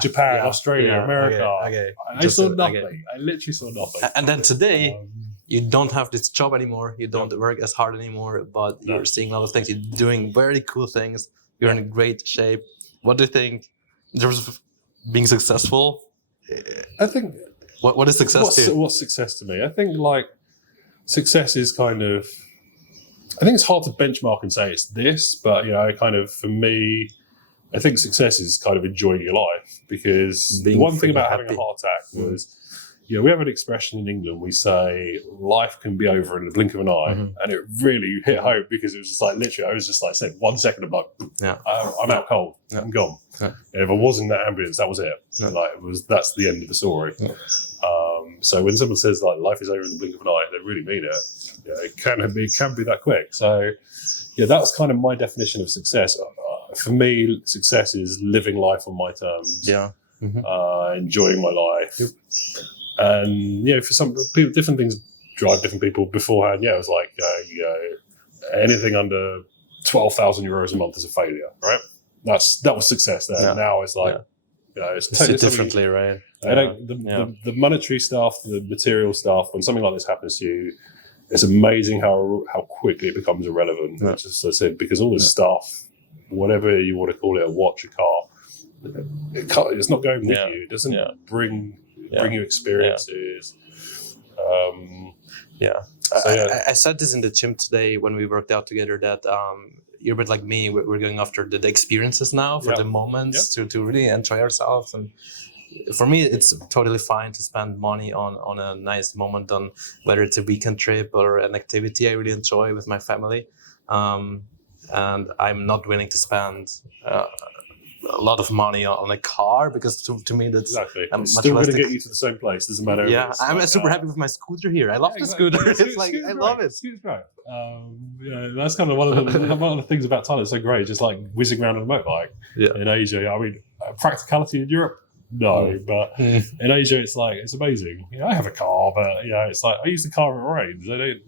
Japan, Australia, America. Okay. I saw nothing. I literally saw nothing. And then today, you don't have this job anymore. You don't work as hard anymore, but you're seeing a lot of things. You're doing very cool things. You're in great shape. What do you think in terms of being successful? I think. What is success to you? What's success to me? I think like success is kind of. I think it's hard to benchmark and say it's this, but for me, I think success is kind of enjoying your life, because the one thing about having a heart attack was, we have an expression in England. We say life can be over in the blink of an eye, and it really hit home, because it was just like literally, I was just like saying 1 second, I'm like, I'm out cold, I'm gone. Yeah. If I was in that ambulance, that was it. Yeah. That's the end of the story. Yeah. So when someone says like life is over in the blink of an eye, they really mean it. It can be that quick. So that's kind of my definition of success. For me, success is living life on my terms. Yeah. Enjoying my life. Yep. And for some people, different things drive different people. Beforehand, it was like anything under 12,000 euros a month is a failure, right? That was success there. Yeah. Now it's like it's totally differently, right? The monetary stuff, the material stuff. When something like this happens to you, it's amazing how quickly it becomes irrelevant. Yeah. Just as I said, because all this stuff, whatever you want to call it, a watch, a car, it's not going with you. It doesn't bring you experiences. I said this in the gym today when we worked out together, that you're a bit like me. We're going after the experiences now, for the moments, to really enjoy ourselves. And for me, it's totally fine to spend money on a nice moment, on whether it's a weekend trip or an activity I really enjoy with my family. And I'm not willing to spend a lot of money on a car, because to me that's it's still going to get you to the same place. Doesn't matter. Yeah, I'm super happy with my scooter here. I love the scooter. It's like I love it. Scooter's great. That's kind of one of the things about Thailand. It's so great, just like whizzing around on a motorbike. In Asia, I mean, practicality in Europe, no, but in Asia, it's like it's amazing. I have a car, but it's like I use the car at range. And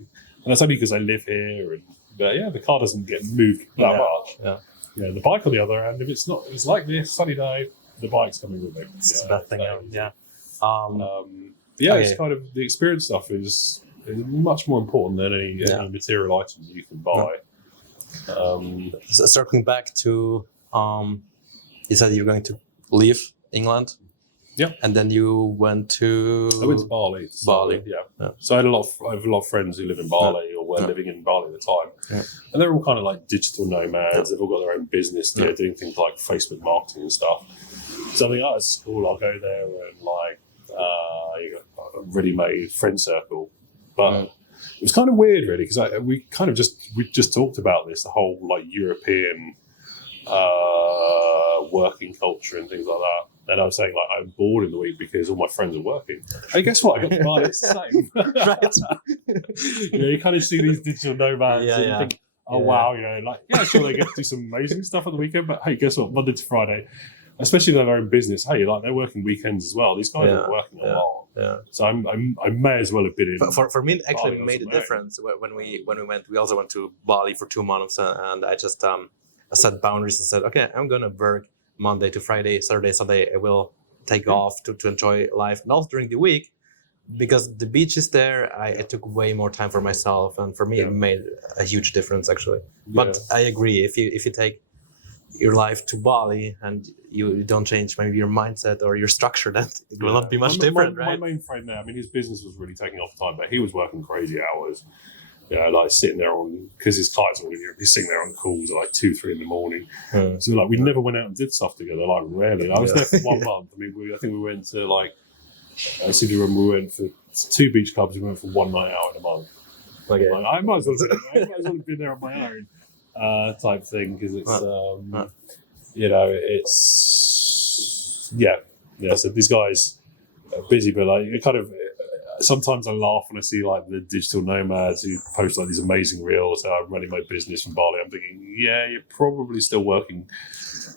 that's only because I live here. But the car doesn't get moved that much. Yeah. The bike on the other hand, if it's like this sunny day, the bike's coming with me. It's the best thing ever. It's kind of the experience stuff is much more important than any material items you can buy. So circling back to, you said you're going to leave England. Yeah. And then you went to... I went to Bali. So I have a lot of friends who live in Bali or were living in Bali at the time. Yeah. And they're all kind of like digital nomads. Yeah. They've all got their own business. They're doing things like Facebook marketing and stuff. So I think, it's cool. I'll go there and you got a ready-made friend circle. But it was kind of weird, really, because we just talked about this, the whole like European working culture and things like that. And I was saying, like, I'm bored in the week because all my friends are working. Hey, guess what? I got to buy it's the same. Right. You kind of see these digital nomads and think, wow, sure, they get to do some amazing stuff on the weekend, but hey, guess what? Monday to Friday, especially if they have their own business, they're working weekends as well. These guys are working a lot. Yeah. So I may as well have been in. For me, it actually made a difference when we went. We also went to Bali for 2 months, and I just I set boundaries and said, okay, I'm gonna work Monday to Friday, Saturday, Sunday, I will take off to enjoy life. And also during the week, because the beach is there, I took way more time for myself. And for me, it made a huge difference, actually. Yeah. But I agree, if you take your life to Bali and you don't change maybe your mindset or your structure, then it will not be much different, right? My main friend there, his business was really taking off time, but he was working crazy hours. Like sitting there because his clients were he's sitting there on calls at like 2-3 in the morning. So we never went out and did stuff together, like rarely. I was there for 1 month. I think we went to we went for 2 beach clubs. We went for 1 night out in a month. Okay. I might as well have been there on my own type thing, because it's it's So these guys are busy, but sometimes I laugh when I see like the digital nomads who post like these amazing reels. I'm running my business from Bali. I'm thinking, yeah, you're probably still working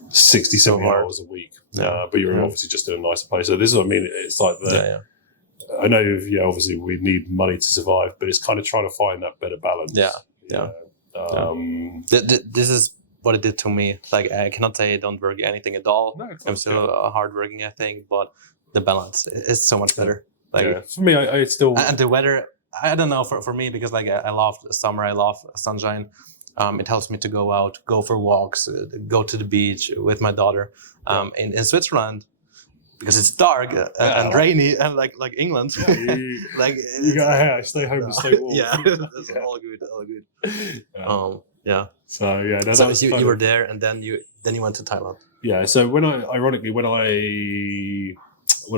60, 70 hours a week, but you're obviously just in a nicer place. So this is what I mean. It's like I know, obviously we need money to survive, but it's kind of trying to find that better balance. This is what it did to me. Like, I cannot say I don't work anything at all. No, I'm still hardworking, I think, but the balance is so much better. Like, for me, I still... And the weather, I don't know, for me, because like I love summer, I love sunshine. It helps me to go out, go for walks, go to the beach with my daughter. In Switzerland, because it's dark and rainy and like England, you gotta stay home and stay warm. That's all good. So so you were there, and then you went to Thailand. Yeah. So when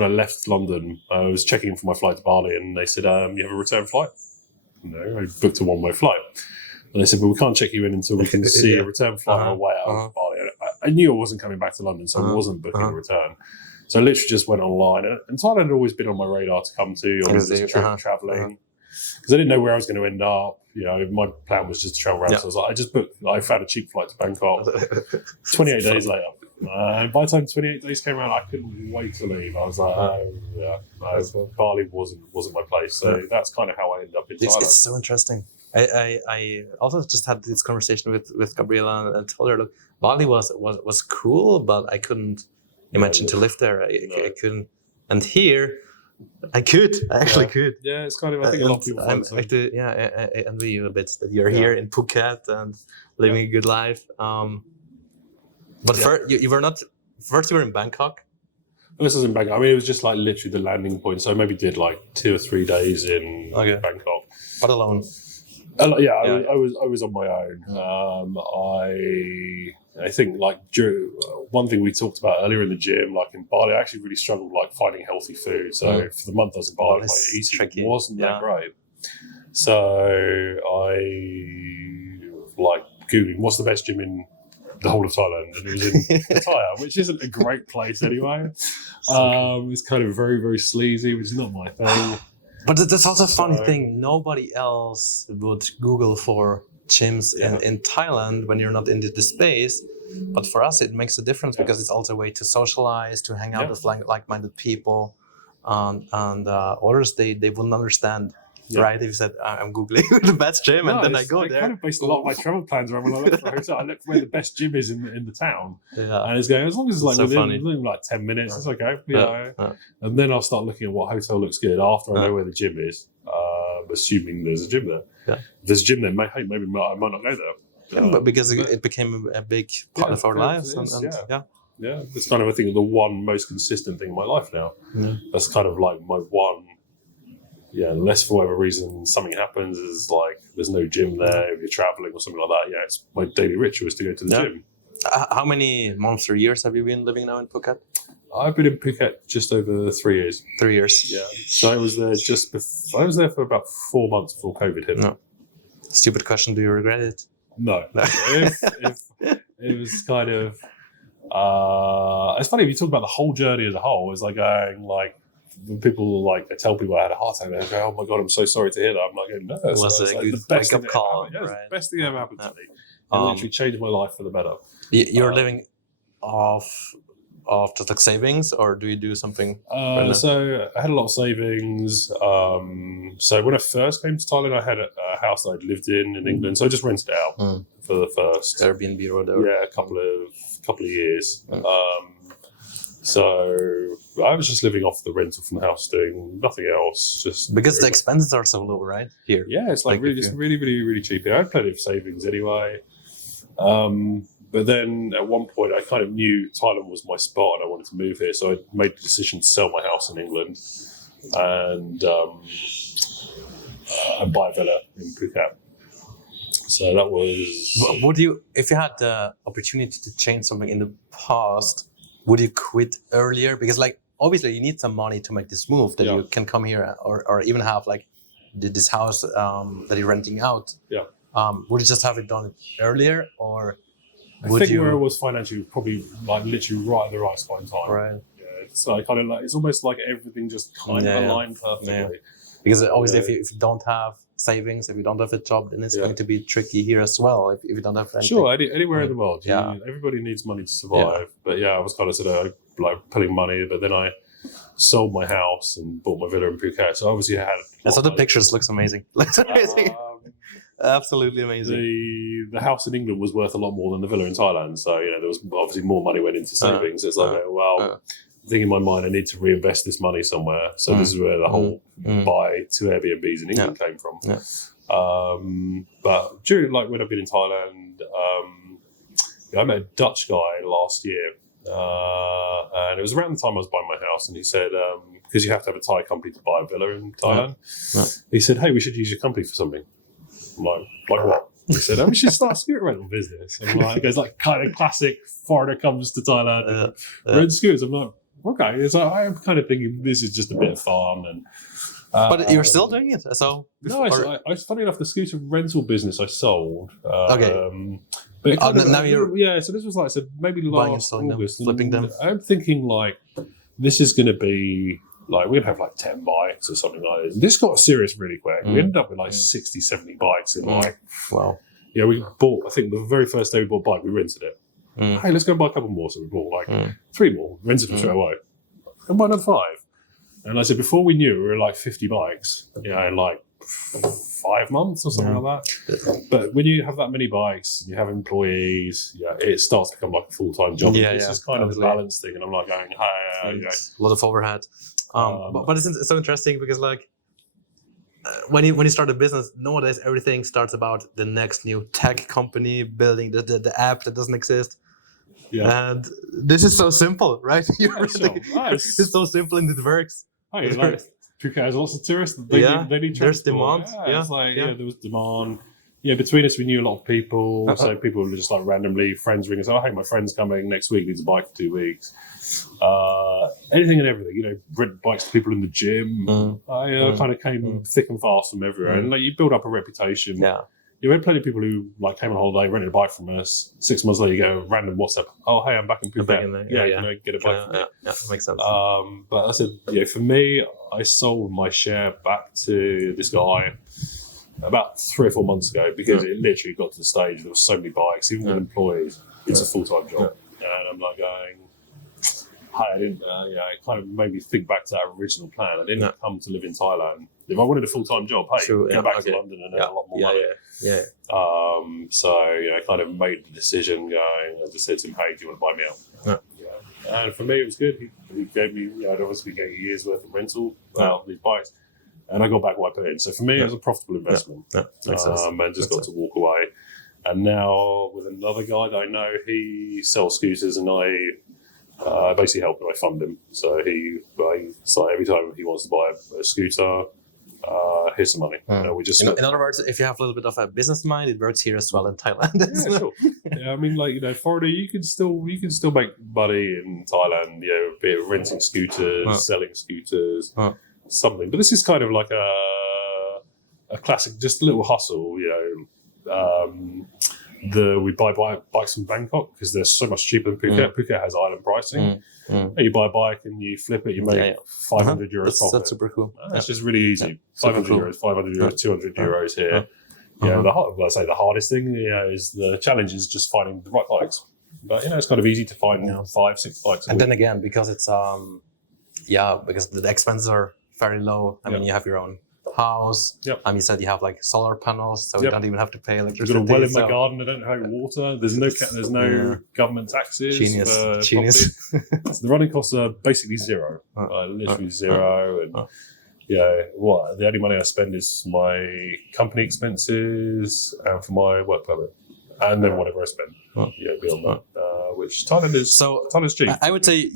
I left London, I was checking for my flight to Bali, and they said, "You have a return flight?" No, I booked a one-way flight. And they said, "Well, we can't check you in until we can see a return flight on our way out of Bali." I knew I wasn't coming back to London, so I wasn't booking a return. So I literally just went online. And Thailand had always been on my radar to come to on this trip, traveling. Because I didn't know where I was going to end up. My plan was just to travel around. So I was like, I found a cheap flight to Bangkok. 28 days later. And by the time 28 days came around, I couldn't wait to leave. I was like, Bali wasn't my place. So that's kind of how I ended up in Thailand. It's so interesting. I also just had this conversation with Gabriela and told her, look, Bali was cool, but I couldn't imagine to live there. I couldn't. And here, I could. I actually could. Yeah, it's kind of, I think a lot of people find so. I envy you a bit that you're here in Phuket and living a good life. But first, you were not. First, you were in Bangkok. This was in Bangkok. I mean, it was just like literally the landing point. So I maybe did like 2 or 3 days in Bangkok. But alone. I was on my own. I think like one thing we talked about earlier in the gym, like in Bali, I actually really struggled like finding healthy food. So for the month I was in Bali, my eating wasn't that great. So I like Googling what's the best gym in the whole of Thailand, and it was in Pattaya, which isn't a great place anyway. It's kind of very, very sleazy, which is not my thing. But that's also a funny thing. Nobody else would Google for gyms in Thailand when you're not into the space. But for us, it makes a difference because it's also a way to socialize, to hang out with like-minded people. And others, they wouldn't understand. Right? If you said, I'm Googling the best gym, and then I go there. I kind of based a lot of my travel plans around when I look for a hotel. I look for where the best gym is in the town. And it's going, as long as it's like within like 10 minutes, it's okay. And then I'll start looking at what hotel looks good after I know where the gym is, assuming there's a gym there. If there's a gym there, maybe I might not go there. But because it became a big part of our lives. It's kind of, I think, the one most consistent thing in my life now. That's kind of like my one. Unless for whatever reason something happens, is like there's no gym there, if you're traveling or something like that. It's my daily ritual is to go to the gym. How many months or years have you been living now in Phuket? I've been in Phuket just over 3 years. 3 years. Yeah. So I was there I was there for about 4 months before COVID hit. No. Stupid question. Do you regret it? No. if it was kind of. It's funny if you talk about the whole journey as a whole. It's like going like. When people like, I tell people I had a heart attack, they go, "Oh my god, I'm so sorry to hear that." I'm like, "No, it's like the best wake-up call. It was the best thing that ever happened to me. It literally changed my life for the better." You're living off just like savings, or do you do something? So I had a lot of savings. So when I first came to Thailand, I had a house that I'd lived in England, so I just rented it out for the first Airbnb or whatever. Yeah, a couple of years. So I was just living off the rental from the house, doing nothing else. Just because the expenses are so low, right? Here, it's like really, really cheap. I had plenty of savings anyway. But then at one point, I kind of knew Thailand was my spot, and I wanted to move here. So I made the decision to sell my house in England and buy a villa in Phuket. So that was. Would you, if you had the opportunity to change something in the past? Would you quit earlier? Because like obviously you need some money to make this move that you can come here or even have like this house that you're renting out. Would you just have it done earlier, or I think where I was financially was probably like literally right at the right spot in time. Right. Yeah, it's like kind of like it's almost like everything just kind of aligned perfectly. Because obviously, if you don't have savings, if you don't have a job, then it's going to be tricky here as well. If you don't have anything. Sure, anywhere in the world, everybody needs money to survive. But I was kind of sort of like pulling money, but then I sold my house and bought my villa in Phuket. So obviously I had. And so the pictures looks amazing. Looks amazing. Absolutely amazing. The house in England was worth a lot more than the villa in Thailand. So there was obviously more money went into savings. It's like, I think in my mind I need to reinvest this money somewhere. So this is where the whole buy 2 Airbnbs in England came from. Yeah. But during when I've been in Thailand, I met a Dutch guy last year. And it was around the time I was buying my house, and he said, because you have to have a Thai company to buy a villa in Thailand, he said, hey, we should use your company for something. I'm like what? He said, we should start a scooter rental business. I'm like, it's like kind of classic foreigner comes to Thailand and rents scooters. I'm like, okay. It's like, I'm kind of thinking this is just a bit of fun. And but you're still doing it, so before, no. I funny enough, the scooter rental business I sold. Okay. But now you're so this was like I said, maybe last August, flipping them. I'm thinking this is going to be we'd have 10 bikes or something like this. This got serious really quick. We ended up with 60, 70 bikes in wow. Yeah, we bought. I think the very first day we bought a bike, we rented it. Hey, let's go and buy a couple more. So we bought 3 more, rented them straight away, and bought another 5. And I said, before we knew, we were 50 bikes, in 5 months or something like that. But when you have that many bikes, you have employees, it starts to become a full-time job. It's just kind of a balance thing. And I'm going, hey, a lot of overhead. But it's so interesting because when you start a business, nowadays everything starts about the next new tech company building the app that doesn't exist. Yeah. And this is so simple, right? It's so simple and it works. Phuket has lots of tourists. They need transport. There's demand. There was demand. Between us, we knew a lot of people. So people were just randomly, friends ring us. Oh, hey, my friend's coming next week. Needs a bike for 2 weeks. Anything and everything. Rent bikes to people in the gym. Kind of came thick and fast from everywhere. And you build up a reputation. Yeah. We had plenty of people who came on holiday, rented a bike from us. 6 months later, you get a random WhatsApp. Oh, hey, I'm back in Phuket. Get a bike from me. Yeah, makes sense. But I said, for me, I sold my share back to this guy about 3 or 4 monthst ago because it literally got to the stage there were so many bikes, even with employees, it's a full-time job. And I'm going, hey, I didn't, it kind of made me think back to that original plan. I didn't come to live in Thailand. If I wanted a full-time job, go back to London and earn a lot more money. So, I kind of made the decision going, I just said to him, hey, do you want to buy me out? And for me, it was good. He gave me, I'd obviously get a year's worth of rental out of these bikes. And I got back what I put in. So for me, it was a profitable investment. And just got to walk away. And now with another guy that I know, he sells scooters and I basically help him. I fund him. So every time he wants to buy a scooter, here's some money. We just in other words, if you have a little bit of a business mind, it works here as well in Thailand. Sure. Foreigner, you can still make money in Thailand. Be it renting scooters, selling scooters, something. But this is kind of like a classic, just a little hustle. We buy bikes from Bangkok because they're so much cheaper than Phuket. Phuket has island pricing. You buy a bike and you flip it, you make 500 euros profit. That's super cool. It's just really easy. 500 euros, 200 euros here. The hardest thing is the challenge is just finding the right bikes. But it's kind of easy to find 5, 6 bikes. And then again, because it's because the expenses are very low. I mean, you have your own house. You said you have solar panels, so you don't even have to pay electricity. I've got a well in my garden. I don't have water. There's no government taxes. Genius. So the running costs are basically zero, literally zero. And the only money I spend is my company expenses and for my work permit, and then whatever I spend. Beyond that, which Thailand is cheap. I would say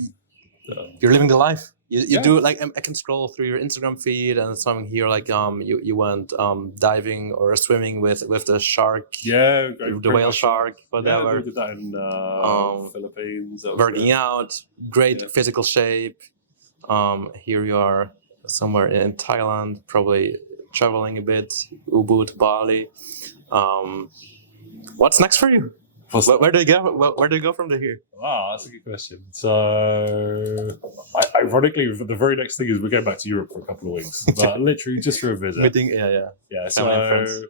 you're living the life. You do I can scroll through your Instagram feed and something here you went diving or swimming with the shark, the whale shark, whatever. We did that in Philippines. Working out, great physical shape. Here you are somewhere in Thailand, probably traveling a bit, Ubud, Bali. What's next for you? Where do you go? Where do you go from here? Ah, that's a good question. So, ironically, the very next thing is we're going back to Europe for a couple of weeks, but literally just for a visit. Meeting, Yeah. Family and friends.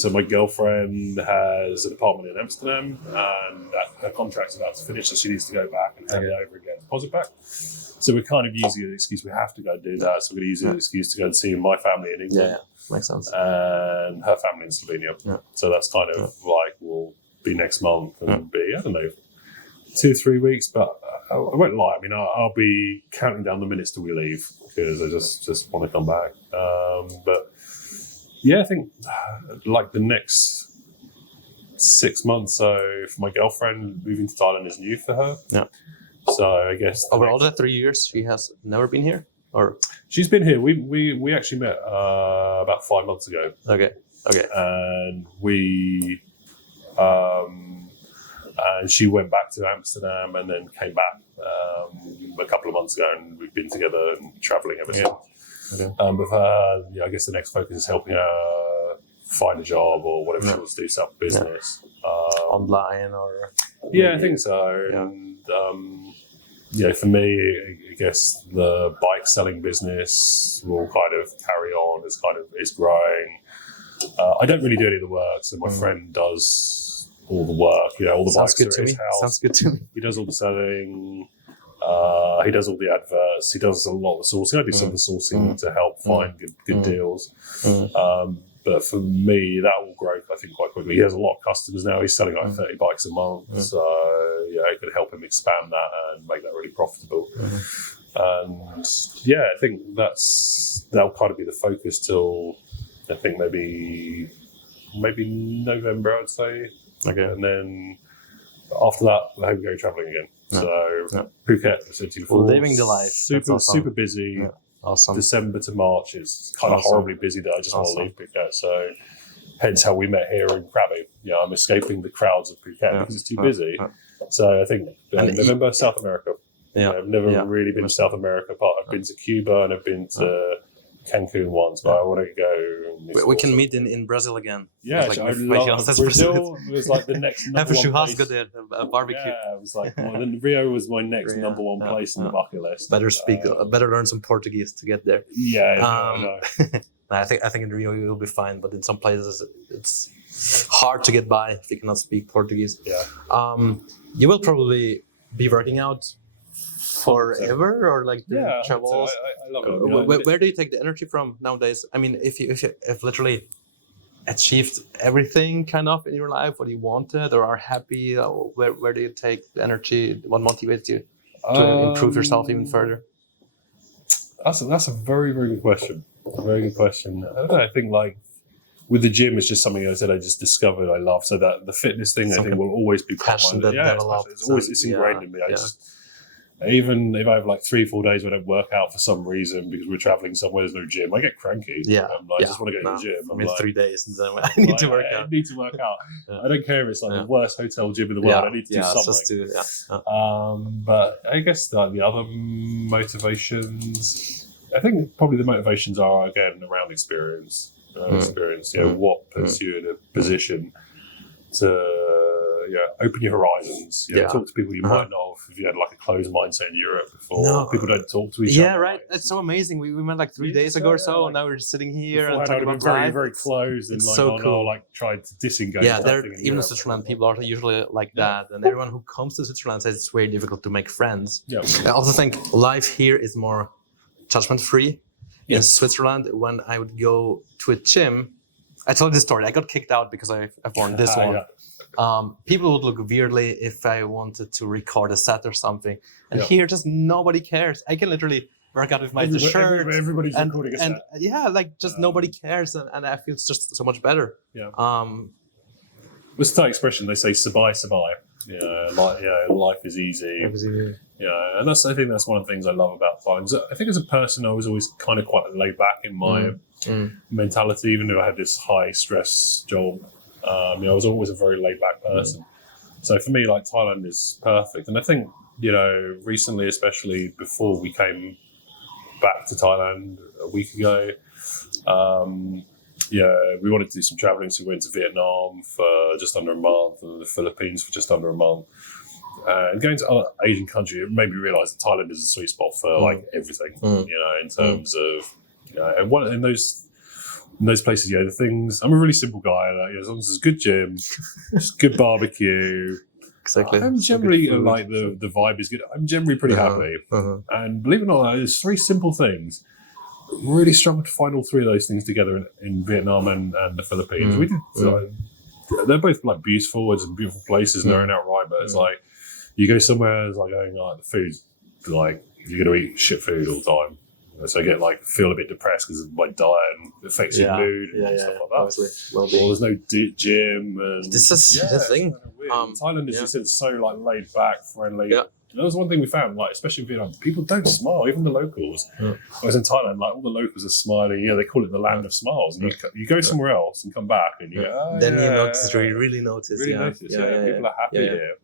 So my girlfriend has an apartment in Amsterdam, and her contract's about to finish, so she needs to go back and hand it over and get a deposit back. So we're kind of using an excuse. We have to go and do that. So we're going to use an excuse to go and see my family in England. Yeah, makes sense. And her family in Slovenia. Yeah. So that's kind of like will be next month and be, I don't know, 2-3 weeks. But I won't lie. I mean, I'll be counting down the minutes till we leave because I just want to come back. But yeah, I think like the next 6 months. So for my girlfriend, moving to Thailand is new for her. Yeah. So I guess over all the 3 years, she has never been here, or she's been here. We actually met about 5 months ago. Okay. And and she went back to Amsterdam and then came back a couple of months ago, and we've been together and traveling ever since. Okay. With her, I guess the next focus is helping her find a job or whatever she wants to do, set up a business. Online or... Yeah, I think so. And, for me, I guess the bike selling business will kind of carry on is growing. I don't really do any of the work, so my friend does all the work. All the bikes are at his house. Sounds good to me. He does all the selling. He does all the adverts. He does a lot of the sourcing. I do some of the sourcing to help find good deals. But for me, that will grow, I think, quite quickly. He has a lot of customers now. He's selling like 30 bikes a month. So, it could help him expand that and make that really profitable. And, I think that'll kind of be the focus till, I think, maybe November, I'd say. Okay. And then after that, I hope we go traveling again. So, Phuket, I said to you before. Living the life. Super busy. Yeah. Awesome. December to March is kind of horribly busy that I just want to leave Phuket. So, hence how we met here in Krabi. I'm escaping the crowds of Phuket because it's too busy. So, I think November, South America. I've never really been to South America. I've been to Cuba and I've been to Cancun once, but I want to go. We can meet in Brazil again. Yeah, I love Brazil. Was like the next number one place. There, a barbecue. Yeah, it was like Rio was my next number one place on the bucket list. Better learn some Portuguese to get there. Yeah, I think in Rio you will be fine, but in some places it's hard to get by if you cannot speak Portuguese. Yeah. You will probably be working out forever, or like travels. I love it. Where do you take the energy from nowadays? I mean, if you literally achieved everything kind of in your life, what you wanted, or are happy, where do you take the energy? What motivates you to improve yourself even further? That's a very, very good question. A very good question. I don't know. I think like with the gym, it's just something I just discovered I love. So that the fitness thing, I think, will always be passion that develops. It's ingrained in me. Even if I have like 3-4 days where I don't work out for some reason because we're traveling somewhere there's no gym, I get cranky. I just want to go to the gym. I'm in 3 days and then I need to work out. I need to work out. I don't care if it's like the worst hotel gym in the world. I need to do something. But I guess the other motivations, I think probably the motivations are again around experience. What puts you in a position to open your horizons. Talk to people you might know if you had like a closed mindset in Europe before. People don't talk to each other. Yeah, right. It's so amazing. We met like 3 days ago or so, and now we're just sitting here and talking about very, life. very closed and tried to disengage. Yeah, even in Switzerland, people are usually like that, and everyone who comes to Switzerland says it's very difficult to make friends. Yeah. I also think life here is more judgment-free. In Switzerland, when I would go to a gym, I told this story. I got kicked out because I've worn this one. People would look weirdly if I wanted to record a set or something. And here, just nobody cares. I can literally work out with my shirt. Everybody's recording a set. Nobody cares. And I feel it's just so much better. Yeah. What's the Thai expression? They say, sabai, sabai. Life is easy. Yeah, and I think that's one of the things I love about Thailand. I think as a person, I was always kind of quite laid back in my mentality, even though I had this high stress job. I was always a very laid back person. So for me, like Thailand is perfect. And I think, recently, especially before we came back to Thailand a week ago, we wanted to do some traveling, so we went to Vietnam for just under a month, and the Philippines for just under a month. And going to other Asian countries, it made me realise that Thailand is a sweet spot for like everything, in terms of, and in those places, the things. I'm a really simple guy. Like, as long as there's good gym, just good barbecue. Exactly. I'm generally like the vibe is good. I'm generally pretty happy. And believe it or not, there's 3 simple things. Really struggled to find all 3 of those things together in Vietnam and the Philippines. We did. They're both like beautiful. It's beautiful places, and they're in outright. But it's like you go somewhere, it's like going the food's like you're going to eat shit food all the time. So I get feel a bit depressed because of my diet and it affects your mood and stuff like that. Obviously, or there's no gym. And this is the thing. Thailand is just so laid back, friendly. Yeah. And that was one thing we found, especially in Vietnam, people don't smile, even the locals. Whereas in Thailand, all the locals are smiling. They call it the land of smiles. And you go somewhere else and come back, and you go, then you notice, you really notice. People are happy here.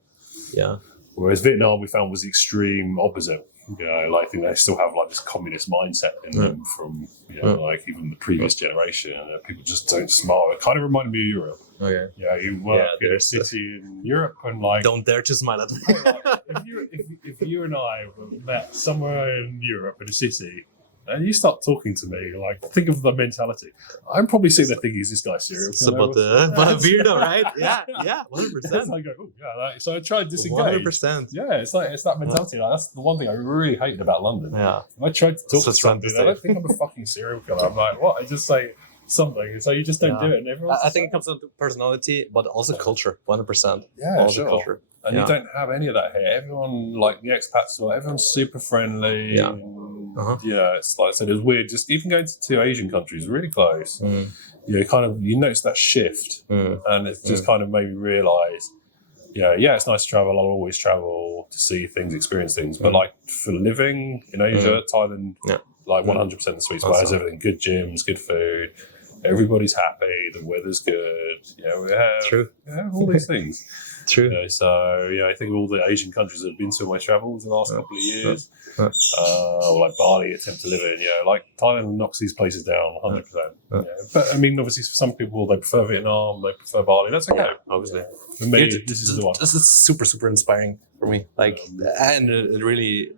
Yeah. Whereas Vietnam, we found was the extreme opposite. I think they still have this communist mindset in them from even the previous generation. People just don't smile. It kind of reminded me of Europe. Okay. Yeah, you work in a city in Europe and don't dare to smile at me. if you and I were met somewhere in Europe in a city, and you start talking to me, think of the mentality. I'm probably sitting there thinking, is this guy serious? But a weirdo, right? Yeah, 100%. I go, so I tried to disengage. 100%. Yeah, it's that mentality. That's the one thing I really hated about London. Yeah. If I tried to talk to somebody, I don't think I'm a fucking serial killer. I'm like, what? I just say something, so you just don't do it. And everyone's I think it comes down to personality, but also culture, 100%. Yeah, also culture. And you don't have any of that here. Everyone, the expats, everyone's super friendly. Yeah. It's like I said, it was weird. Just even going to 2 Asian countries, really close. You notice that shift, and it just kind of made me realise, it's nice to travel. I'll always travel to see things, experience things. But for living in Asia, Thailand, 100% the sweet spot. Has everything, good gyms, good food. Everybody's happy. The weather's good. We have all these things. True. I think all the Asian countries that I've been to in my travels the last couple of years, Bali, attempt to live in. Thailand knocks these places down 100%. But I mean, obviously, for some people they prefer Vietnam, they prefer Bali. That's okay. Obviously. For me, this is the one. This is super, super inspiring for me. And it really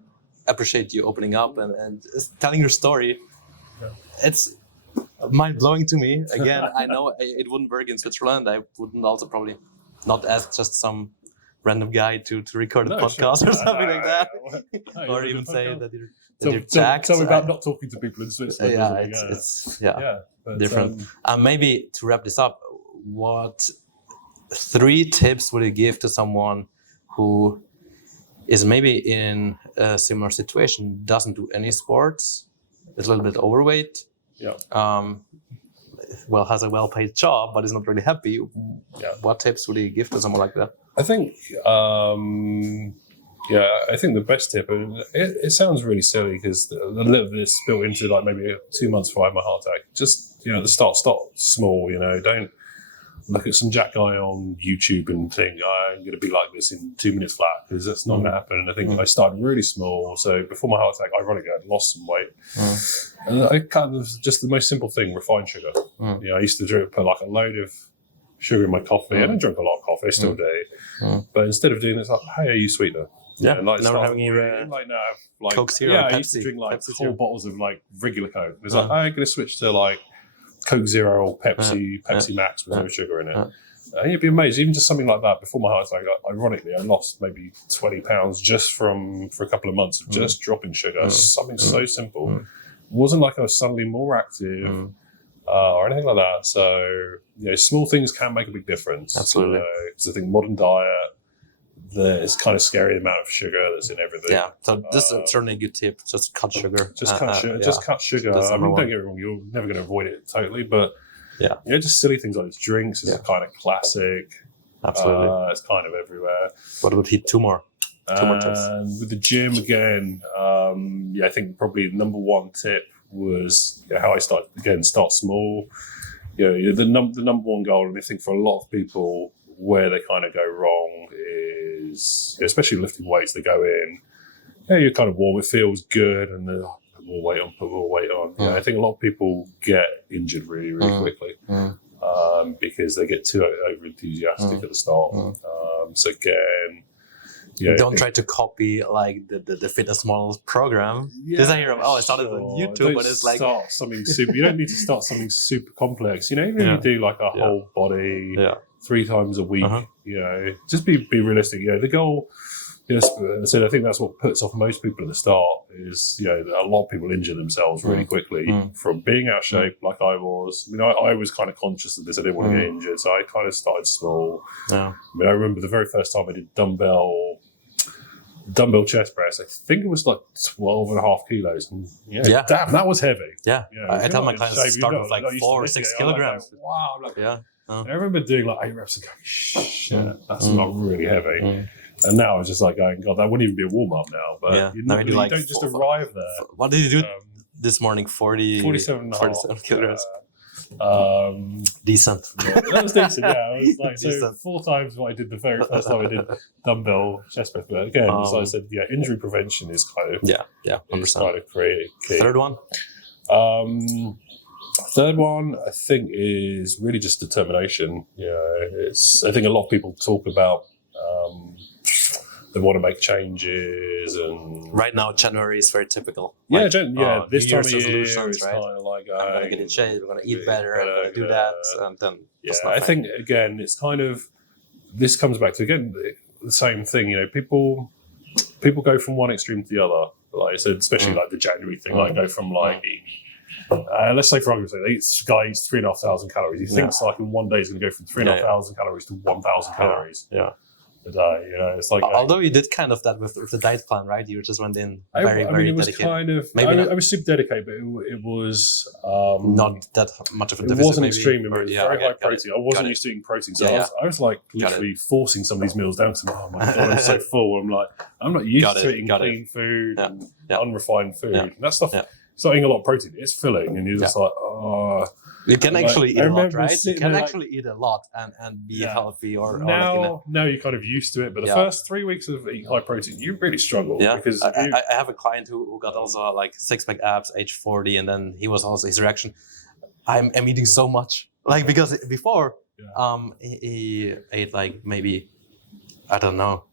appreciate you opening up and telling your story. It's mind blowing to me. Again, I know it wouldn't work in Switzerland. I wouldn't also probably not ask just some random guy to record a podcast or something like that, or even say that you're tagged. Tell me about not talking to people in Switzerland. It's different. Maybe to wrap this up, what 3 tips would you give to someone who is maybe in a similar situation, doesn't do any sports, is a little bit overweight, has a well-paid job, but is not really happy? What tips would you give to someone like that? I think, I think the best tip, and it sounds really silly because a little bit is built into maybe 2 months before I had my heart attack. Just, start small, don't look at some jack guy on YouTube and think, I'm going to be like this in 2 minutes flat, because that's not going to happen. And I think I started really small. So before my heart attack, ironically, I'd lost some weight. And I kind of, just the most simple thing, refined sugar. I used to put a load of sugar in my coffee. I don't drink a lot of coffee, I still do. But instead of doing this, hey, are you sweetener? Now having your Coke Zero, Pepsi. I used to drink Pepsi whole bottles of regular Coke. It's I'm going to switch to Coke Zero or Pepsi Max with no sugar in it. And you'd be amazed, even just something like that. Before my heart attack, ironically, I lost maybe 20 pounds just for a couple of months of just dropping sugar. Something so simple. It wasn't like I was suddenly more active or anything like that. So, small things can make a big difference. Absolutely. Because I think modern diet, it's kind of scary the amount of sugar that's in everything. Yeah, so this is certainly a good tip. Just cut sugar. Just cut sugar. I mean, don't get me wrong, you're never going to avoid it totally, but just silly things like drinks is kind of classic. Absolutely. It's kind of everywhere. What would be 2 more? 2 more tips. And with the gym again, I think probably the number 1 tip was how I started again. Start small. The number 1 goal, and I think for a lot of people where they kind of go wrong is, especially lifting weights, they go in, you're kind of warm, it feels good, and more weight on. Yeah, I think a lot of people get injured really, really quickly because they get too over enthusiastic at the start. So again, don't try to copy like the fitness models program. Because I hear, I started on YouTube, but it's like start something super. You don't need to start something super complex. Even if you do like a whole body 3 times a week, just be realistic. The goal. Yes, I said I think that's what puts off most people at the start is a lot of people injure themselves really quickly from being out of shape like I was. I was kind of conscious of this. I didn't want to get injured, so I kind of started small. I remember the very first time I did dumbbell chest press. I think it was like 12.5 kilos. And damn, that was heavy. I tell my clients to start with like 4 or 6 kilograms. Wow, I remember doing like 8 reps and going, shit, that's not really heavy. And now it's just like going, God, that wouldn't even be a warm up now. But you don't just arrive there. What did you do this morning? 47.5 kilograms. Decent. That was decent. I was like so 4 times what I did the very first time I did dumbbell chest press. But again, as I said, injury prevention is kind of 100%. Kind of pretty key. Third one. Third one, I think, is really just determination. I think a lot of people talk about. They want to make changes, and right now January is very typical. This time of year is right? kind of like I'm gonna get in shape. I'm gonna eat better. I'm gonna do that, and then I think again it's kind of this comes back to again the same thing. People go from one extreme to the other. Like I said, especially like the January thing. Like go from like let's say for argument's sake, this guy eats 3,500 calories. He thinks like in one day he's going to go from 3,500 calories to 1,000 calories. A day, it's like. Although you did kind of that with the diet plan, right? You just went in very it was dedicated. Kind of. I was super dedicated, but it was not that much of a deficit. It wasn't extreme. It was very high protein. I wasn't used to eating protein, so I was like literally forcing some of these meals down to me. Oh my god, I'm so full. I'm like, I'm not used to eating clean food and unrefined food. And that stuff. It's not eating a lot of protein. It's filling, and you're just like, oh. You can actually eat a lot, right? You can actually eat a lot and be healthy or now you're kind of used to it. But the first 3 weeks of eating high protein, you really struggle. Because I have a client who got also like 6-pack abs, age 40, and then he was also his reaction. I'm eating so much, like because before he ate like maybe I don't know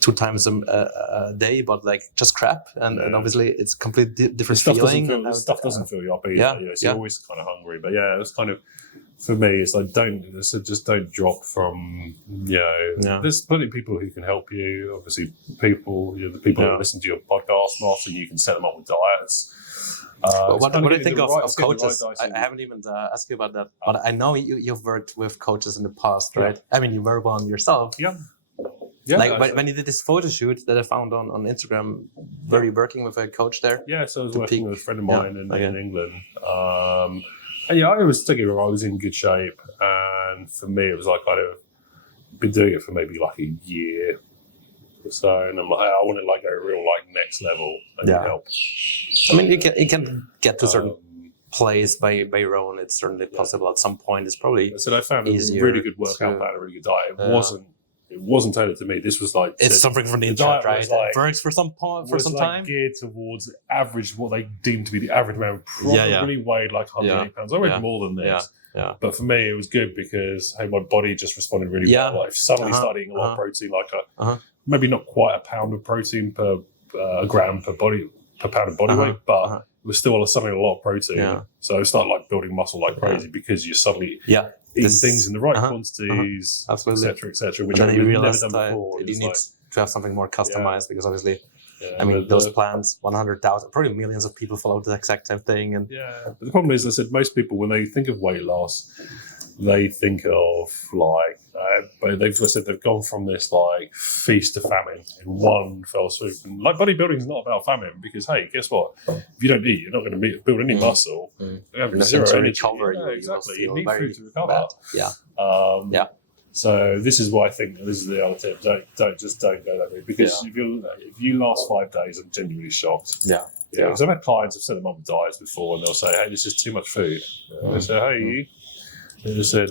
2 times a day, but like just crap, and obviously it's completely different feeling. Stuff doesn't fill you up either. So you're always kind of hungry. But it was kind of for me. It's like just don't drop from. There's plenty of people who can help you. Obviously, the people that listen to your podcast, often you can set them up with diets. What do you think of coaches? I haven't even asked you about that, but I know you've worked with coaches in the past, right? I mean, you were one yourself. Like when you did this photo shoot that I found on Instagram, were you working with a coach there? So I was working with a friend of mine in England. I was thinking I was in good shape, and for me it was like I'd have been doing it for maybe like a year or so, and I'm like, I want to like go real like next level and help. I mean, you can get to a certain place by your own. It's certainly possible at some point. It's probably I found a really good workout plan, a really good diet. It wasn't tailored to me. This was like it's something from the internet, right? It works for some time. Geared towards average, what they deemed to be the average man. Probably weighed like 180 pounds. I weighed more than this. But for me, it was good because my body just responded really well. Like if somebody started eating a lot of protein, like maybe not quite a pound of protein per gram per pound of body weight, but it was still suddenly a lot of protein. So I started like building muscle like crazy because you suddenly eating things in the right quantities, etc., which I've never done before. You need to have something more customized because obviously, I mean, those plans, 100,000, probably millions of people follow the exact same thing. And but the problem is, I said, most people when they think of weight loss, they think of like, but they've gone from this like feast to famine in one fell swoop. And like bodybuilding is not about famine because hey, guess what? If you don't eat, you're not going to build any muscle. You have zero energy. Exactly. You need food to recover. So this is why I think this is the other tip. Don't go that way because if you last 5 days, I'm genuinely shocked. Because I've had clients I've set them up with diets before, and they'll say, "Hey, this is too much food." They say, "Hey." They just said,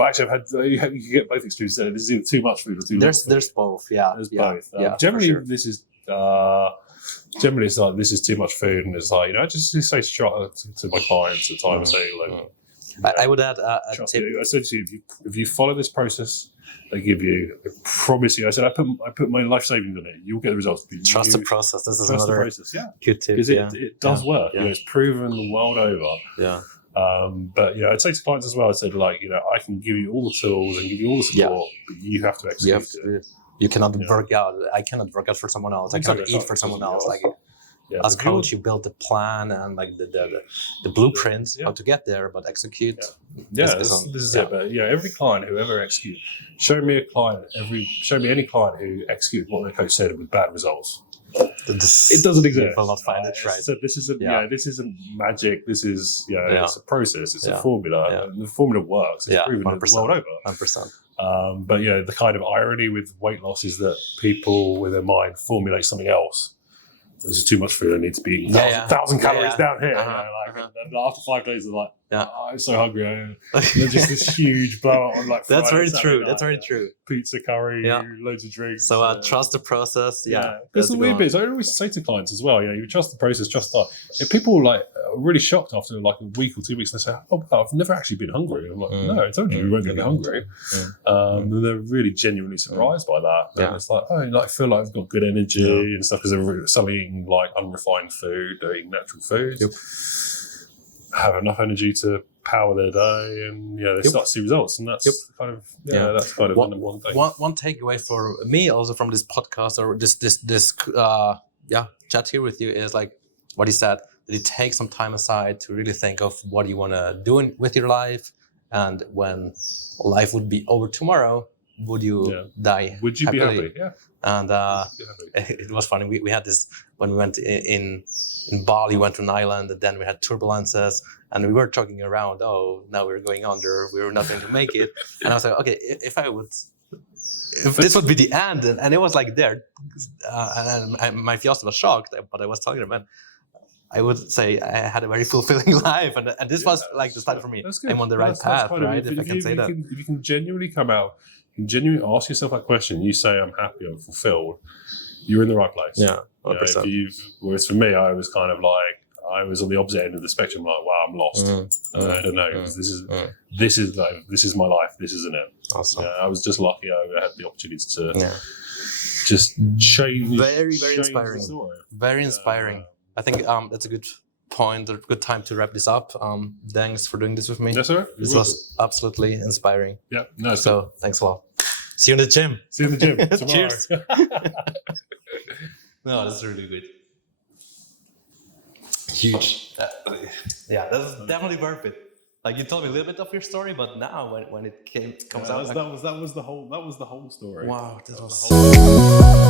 actually, you can get both extremes. This is either too much food or too little food. There's both, There's both. Generally, this is generally it's like, this is too much food, and it's like, I just say to my clients at times, say like, I would add a tip. Essentially, if you follow this process, they give you, I promise you. I said, I put my life savings on it. You'll get the results. Trust the process. This is another process. Yeah, good tip. Because it does work. Yeah. It's proven the world over. Yeah. But I'd say to clients as well, I said, like, I can give you all the tools and give you all the support, but you have to execute it. You cannot work out. I cannot work out for someone else. I cannot eat for someone else. Like, as coach, you build the plan and like the blueprints how to get there, but execute. This is it. But every client who ever executes, show me any client who executed what their coach said with bad results. It doesn't exist. Will not find it right. So this isn't magic. This is it's a process. It's a formula. And the formula works. It's proven the world over. 100%. But the kind of irony with weight loss is that people with their mind formulate something else. This is too much food. I need to be eating 1,000 calories down here. And after 5 days, they're like, I'm so hungry. They're just this huge blowout on like That's Friday, very true. night, That's very true. Pizza, curry, loads of drinks. So trust the process. There's the weird bits. I always say to clients as well, you trust the process, trust that. If people are really shocked after like a week or 2 weeks, and they say, I've never actually been hungry. I'm like, no, I told you weren't going to be hungry. And they're really genuinely surprised by that. And it's like, I feel like I've got good energy and stuff because they're suddenly eating like unrefined food, they're eating natural foods. Have enough energy to power their day, and they start to see results, and that's kind of that's kind of the number one thing. One takeaway for me also from this podcast or this chat here with you is like what he said, that you take some time aside to really think of what you want to do with your life, and when life would be over tomorrow, would you die? Would you happily? Be happy? Yeah. And it was funny. We had this when we went in Bali, went to an island, and then we had turbulences, and we were joking around. Oh, now we're going under. We were not going to make it. And I was like, okay, if this would be the end, and it was like there, and my fiance was shocked, but I was telling her, man, I would say I had a very fulfilling life, and this was like the start for me. I'm on the right path, right? If I can say that. If you can genuinely come out, and genuinely ask yourself that question, you say, I'm happy, I'm fulfilled, you're in the right place. Yeah, 100%. Whereas for me, I was kind of like, I was on the opposite end of the spectrum, like, wow, I'm lost. I don't know. This is my life. This isn't it. Awesome. I was just lucky. I had the opportunity to just change. Very inspiring. The story. Very inspiring. I think that's a good point, a good time to wrap this up. Thanks for doing this with me. Yes, sir. This was absolutely inspiring. Yeah. No. So thanks a lot. See you in the gym. See you in the gym tomorrow. Cheers. No, that's really good. Huge. That's definitely worth it. Like you told me a little bit of your story, but now when it comes out, that was the whole story. Wow, that was.